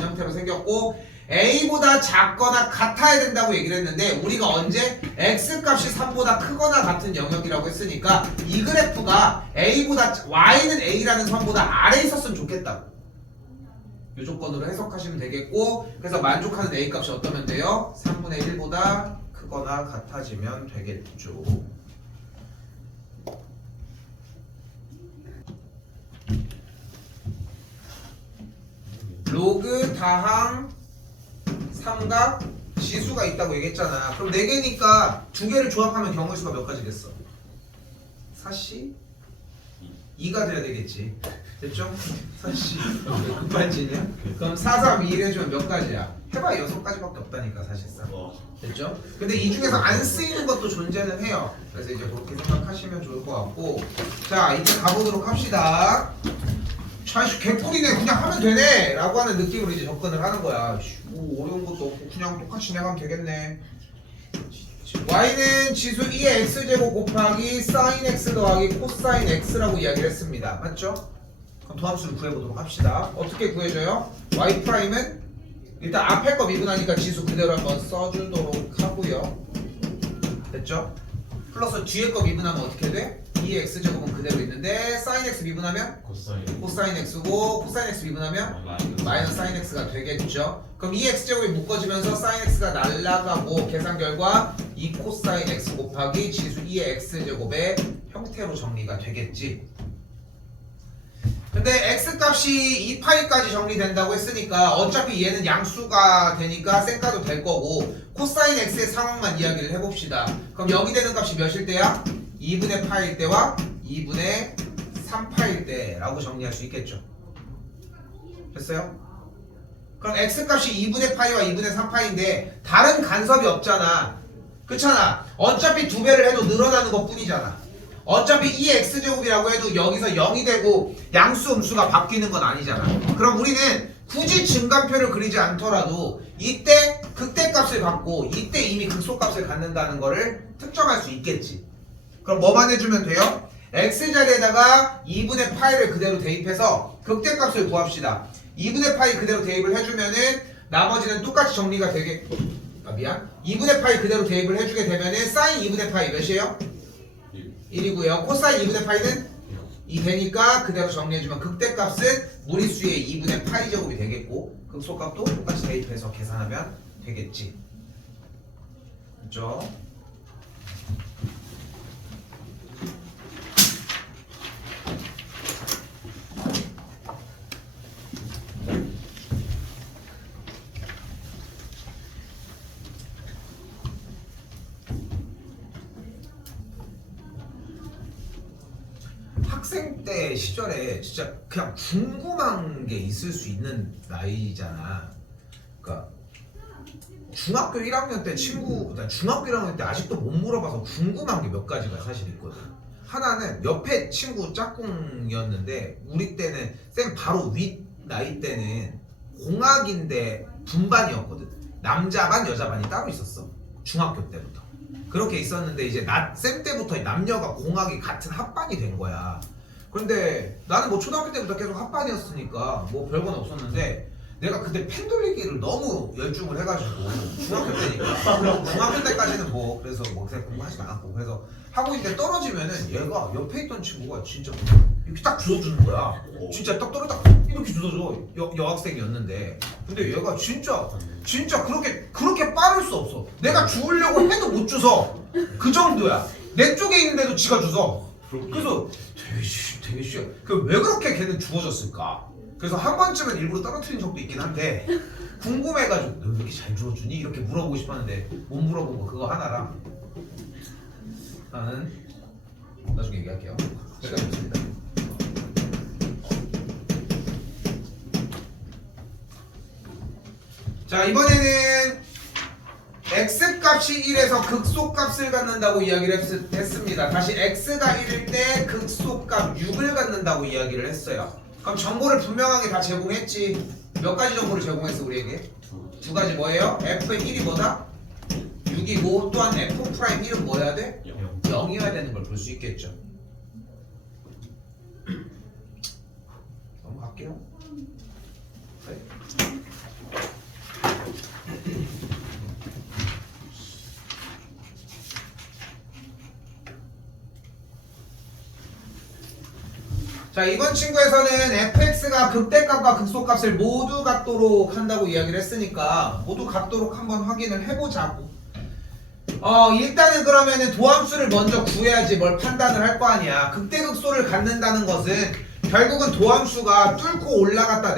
형태로 생겼고, a보다 작거나 같아야 된다고 얘기를 했는데 우리가 언제 x값이 3보다 크거나 같은 영역이라고 했으니까 이 그래프가 a보다 y는 a라는 선보다 아래에 있었으면 좋겠다고 이 조건으로 해석하시면 되겠고 그래서 만족하는 a값이 어떠면 돼요? 3분의 1보다 크거나 같아지면 되겠죠. 로그 다항 삼각 지수가 있다고 얘기했잖아. 그럼 4개니까 2개를 조합하면 경우의 수가 몇 가지겠어? 4씨? 2가 돼야 되겠지. 됐죠? 4씨 급발진이야? 그럼 4, 3, 2 해주면 몇 가지야? 해봐야 6가지밖에 없다니까 사실상. 됐죠? 근데 이 중에서 안 쓰이는 것도 존재는 해요. 그래서 이제 그렇게 생각하시면 좋을 것 같고 자 이제 가보도록 합시다. 자이씨 개꿀이네 그냥 하면 되네 라고 하는 느낌으로 이제 접근을 하는 거야. 뭐 어려운 것도 없고 그냥 똑같이 진행하면 되겠네. y는 지수 2의 x제곱 곱하기 sin x 더하기 코사인 x라고 이야기를 했습니다. 맞죠? 그럼 도함수를 구해보도록 합시다. 어떻게 구해줘요? y 프라임은 일단 앞에 거 미분하니까 지수 그대로 한번 써주도록 하고요. 됐죠? 플러스 뒤에 거 미분하면 어떻게 돼? 2의 x제곱은 그대로 있는데 sin x 미분하면? 코사인 x고 코사인 x 미분하면? 마이너스 sin x가 되겠죠. 그럼 2x제곱이 묶어지면서 sin x가 날라가고 계산 결과 2 코사인 x 곱하기 지수 2의 x제곱의 형태로 정리가 되겠지. 근데 x값이 2파이까지 정리된다고 했으니까 어차피 얘는 양수가 되니까 쌩까도 될 거고 코사인 x의 상황만 이야기를 해봅시다. 그럼 여기 되는 값이 몇일 때야? 2분의 파일 때와 2분의 3파일 때라고 정리할 수 있겠죠. 됐어요? 그럼 x값이 2분의 파이와 2분의 3파인데 다른 간섭이 없잖아. 그렇잖아. 어차피 2배를 해도 늘어나는 것 뿐이잖아. 어차피 2x제곱이라고 해도 여기서 0이 되고 양수 음수가 바뀌는 건 아니잖아. 그럼 우리는 굳이 증가표를 그리지 않더라도 이때 극대값을 갖고 이때 이미 극소값을 갖는다는 거를 특정할 수 있겠지. 그럼 뭐만 해주면 돼요? x자리에다가 2분의 파이를 그대로 대입해서 극대값을 구합시다. 2분의 파이 그대로 대입을 해주면은 나머지는 똑같이 정리가 되게 2분의 파이 그대로 대입을 해주게 되면은 사인 2분의 파이 몇이에요? 1이고요. 코사인 2분의 파이는 2 되니까 그대로 정리해주면 극대값은 무리수의 2분의 파이 제곱이 되겠고 극소값도 똑같이 대입해서 계산하면 되겠지. 그렇죠? 학생 때 시절에 진짜 그냥 궁금한 게 있을 수 있는 나이잖아. 그러니까 중학교 1학년 때 중학교 1학년 때 아직도 못 물어봐서 궁금한 게 몇 가지가 사실 있거든. 하나는 옆에 친구 짝꿍이었는데 우리 때는 쌤 바로 윗 나이 때는 공학인데 분반이었거든. 남자반 여자반이 따로 있었어. 중학교 때부터. 그렇게 있었는데 이제 쌤 때부터 남녀가 공학이 같은 합반이 된 거야. 그런데 나는 뭐 초등학교 때부터 계속 합반이었으니까 뭐 별건 없었는데 내가 그때 펜 돌리기를 너무 열중을 해가지고 중학교 때니까 중학교 때까지는 뭐 그래서 뭐 그냥 공부하지 않았고 그래서 하고 있는데 떨어지면은 얘가 옆에 있던 친구가 진짜 이렇게 딱 주워주는 거야. 진짜 딱 떨어져 이렇게 주워줘. 여학생이었는데 근데 얘가 진짜 그렇게 빠를 수 없어. 내가 주우려고 해도 못 주서 그 정도야. 내 쪽에 있는데도 지가 주서. 그래서 되게 쉬워. 왜 그렇게 걔는 주워졌을까? 그래서 한 번쯤은 일부러 떨어뜨린 적도 있긴 한데 궁금해가지고 너 왜 이렇게 잘 주워주니? 이렇게 물어보고 싶었는데 못 물어본 거 그거 하나랑 나는 나중에 얘기할게요. 시간이 없습니다. 자 이번에는 x값이 1에서 극소값을 갖는다고 이야기를 했습니다. 다시 x가 1일 때 극소값 6을 갖는다고 이야기를 했어요. 그럼 정보를 분명하게 다 제공했지. 몇 가지 정보를 제공했어 우리에게? 두 가지 뭐예요? f의 1이 뭐다? 6이고 또한 f 프라임 1은 뭐 해야 돼? 0이어야 되는 걸 볼 수 있겠죠. 넘어갈게요. 네. 자, 이번 친구에서는 fx가 극대값과 극소값을 모두 갖도록 한다고 이야기를 했으니까 모두 갖도록 한번 확인을 해보자고. 일단은 그러면은 도함수를 먼저 구해야지 뭘 판단을 할 거 아니야. 극대극소를 갖는다는 것은 결국은 도함수가 뚫고 올라갔다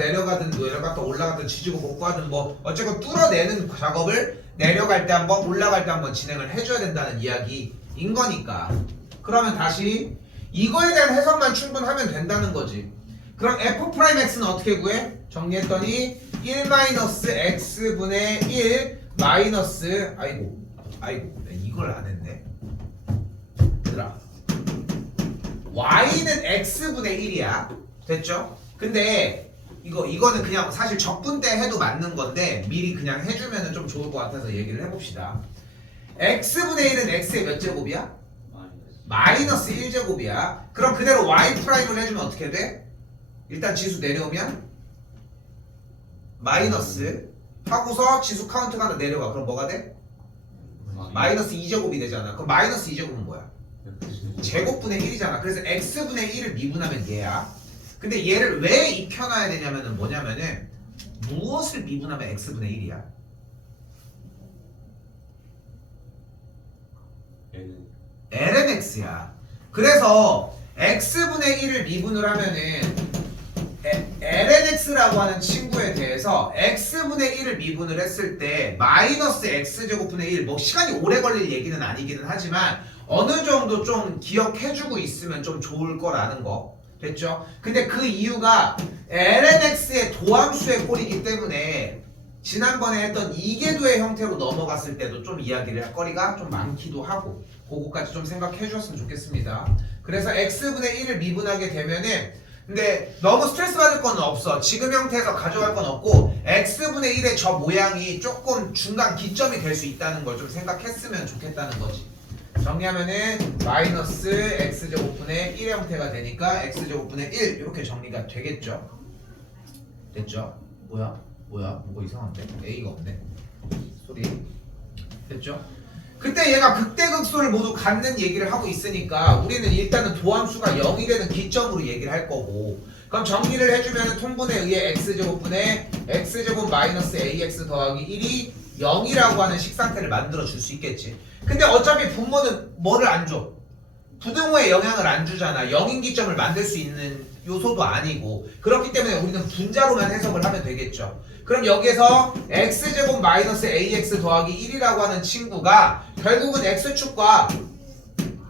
올라갔다 지지고 복구하든 뭐 어쨌건 뚫어내는 작업을 내려갈 때 한번 올라갈 때 한번 진행을 해줘야 된다는 이야기인 거니까. 그러면 다시 이거에 대한 해석만 충분하면 된다는 거지. 그럼 f'x는 어떻게 구해? 정리했더니 1-x분의 1 마이너스 아이고 이걸 안 했네 얘들아. y는 x분의 1이야. 됐죠? 근데 이거는 그냥 사실 적분 때 해도 맞는 건데 미리 그냥 해주면 좀 좋을 것 같아서 얘기를 해봅시다. x분의 1은 x의 몇 제곱이야? 마이너스 1제곱이야. 그럼 그대로 y 프라임을 해주면 어떻게 돼? 일단 지수 내려오면 마이너스 하고서 지수 카운트가 하나 내려가. 그럼 뭐가 돼? 마이너스 2제곱이 되잖아. 그럼 마이너스 2제곱은 뭐야? 제곱분의 1이잖아. 그래서 x분의 1을 미분하면 얘야. 근데 얘를 왜 입혀놔야 되냐면은 뭐냐면은 무엇을 미분하면 x분의 1이야? ln x야. 그래서 x분의 1을 미분을 하면은 ln x라고 하는 친구에 대해서 x분의 1을 미분을 했을 때 마이너스 x제곱분의 1 뭐 시간이 오래 걸릴 얘기는 아니기는 하지만 어느 정도 좀 기억해주고 있으면 좀 좋을 거라는 거. 됐죠? 근데 그 이유가 ln x의 도함수의 꼴이기 때문에 지난번에 했던 이계도의 형태로 넘어갔을 때도 좀 이야기를 할 거리가 좀 많기도 하고 그거까지 좀 생각해 주셨으면 좋겠습니다. 그래서 x분의 1을 미분하게 되면은 근데 너무 스트레스 받을 건 없어. 지금 형태에서 가져갈 건 없고 x분의 1의 저 모양이 조금 중간 기점이 될 수 있다는 걸 좀 생각했으면 좋겠다는 거지. 정리하면은 마이너스 x제곱분의 1의 형태가 되니까 x제곱분의 1 이렇게 정리가 되겠죠. 됐죠? 뭐야 뭐가 이상한데? A가 없네. 소리. 됐죠? 그때 얘가 극대극소를 모두 갖는 얘기를 하고 있으니까 우리는 일단은 도함수가 0이 되는 기점으로 얘기를 할 거고, 그럼 정리를 해주면 통분에 의해 x제곱분의 x제곱 마이너스 ax 더하기 1이 0이라고 하는 식상태를 만들어 줄 수 있겠지. 근데 어차피 분모는 뭐를 안 줘? 부등호에 영향을 안 주잖아. 0인 기점을 만들 수 있는 요소도 아니고. 그렇기 때문에 우리는 분자로만 해석을 하면 되겠죠. 그럼 여기에서 x제곱 마이너스 ax 더하기 1이라고 하는 친구가 결국은 x축과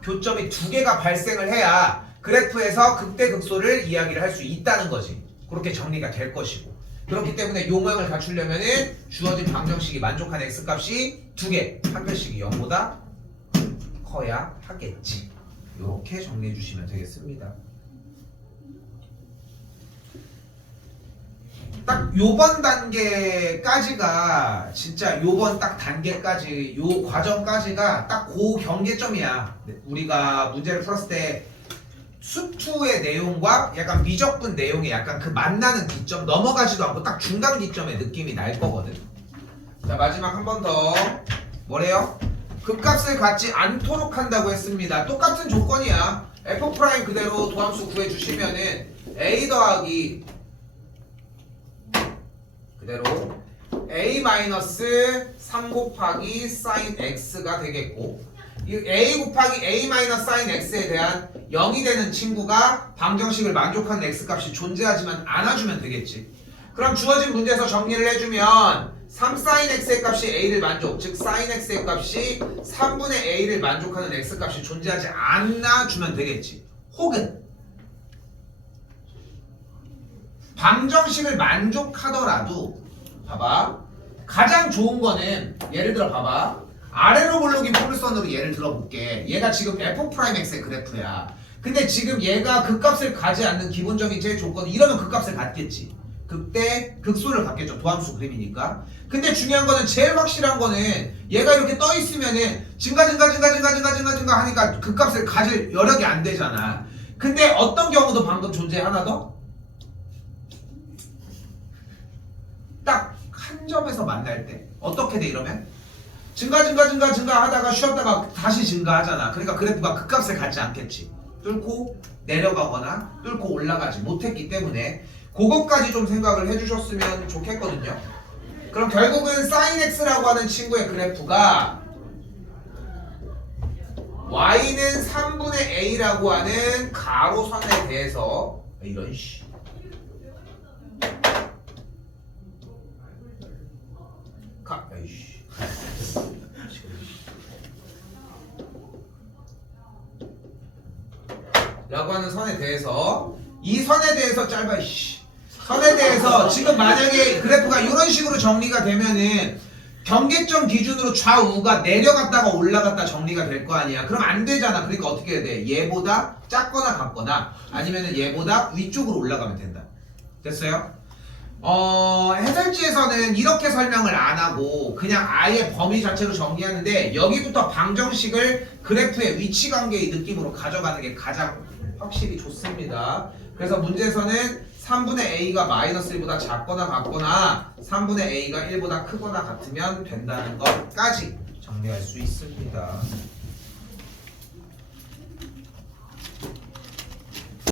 교점이 두 개가 발생을 해야 그래프에서 극대극소를 이야기를 할 수 있다는 거지. 그렇게 정리가 될 것이고. 그렇기 때문에 요모양을 갖추려면은 주어진 방정식이 만족하는 x값이 두 개, 한 표씩이 0보다 커야 하겠지. 이렇게 정리해 주시면 되겠습니다. 딱 요번 단계까지가 진짜 요번 딱 단계까지 요 과정까지가 딱 그 경계점이야. 우리가 문제를 풀었을 때 수투의 내용과 약간 미적분 내용의 약간 그 만나는 기점, 넘어가지도 않고 딱 중간 기점의 느낌이 날 거거든. 자, 마지막 한 번 더 뭐래요? 극값을 갖지 않도록 한다고 했습니다. 똑같은 조건이야. f' 그대로 도함수 구해주시면은 a 더하기 그대로 a-3 곱하기 sin x가 되겠고, 이 a 곱하기 a-sin x에 대한 0이 되는 친구가 방정식을 만족하는 x값이 존재하지만 않아주면 되겠지. 그럼 주어진 문제에서 정리를 해주면 3sin x의 값이 a를 만족, 즉 sin x의 값이 3분의 a를 만족하는 x값이 존재하지 않아 주면 되겠지. 혹은 방정식을 만족하더라도 봐봐, 가장 좋은 거는 예를 들어 봐봐, 아래로 볼록인 포물선으로 예를 들어볼게. 얘가 지금 f'x의 그래프야. 근데 지금 얘가 극값을 가지 않는 기본적인 제일 조건은 이러면 극값을 갖겠지. 극대 극소를 갖겠죠. 도함수 그림이니까. 근데 중요한 거는 제일 확실한 거는 얘가 이렇게 떠 있으면은 증가 하니까 극값을 가질 여력이 안 되잖아. 근데 어떤 경우도 방금 존재하나 더? 딱 한 점에서 만날 때 어떻게 돼? 이러면 증가 하다가 쉬었다가 다시 증가하잖아. 그러니까 그래프가 극값을 갖지 않겠지. 뚫고 내려가거나 뚫고 올라가지 못했기 때문에 그것까지 좀 생각을 해주셨으면 좋겠거든요. 그럼 결국은 sin x라고 하는 친구의 그래프가 y는 3분의 a라고 하는 가로선에 대해서 이런 씨 에이씨 라고 하는 선에 대해서 이 선에 대해서 짧아 씨 선에 대해서 지금 만약에 그래프가 이런 식으로 정리가 되면은 경계점 기준으로 좌우가 내려갔다가 올라갔다 정리가 될 거 아니야. 그럼 안 되잖아. 그러니까 어떻게 해야 돼? 얘보다 작거나 같거나 아니면은 얘보다 위쪽으로 올라가면 된다. 됐어요? 해설지에서는 이렇게 설명을 안 하고 그냥 아예 범위 자체로 정리하는데 여기부터 방정식을 그래프의 위치 관계의 느낌으로 가져가는 게 가장 확실히 좋습니다. 그래서 문제에서는 3분의 a가 마이너스 1보다 작거나 같거나 3분의 a가 1보다 크거나 같으면 된다는 것까지 정리할 수 있습니다.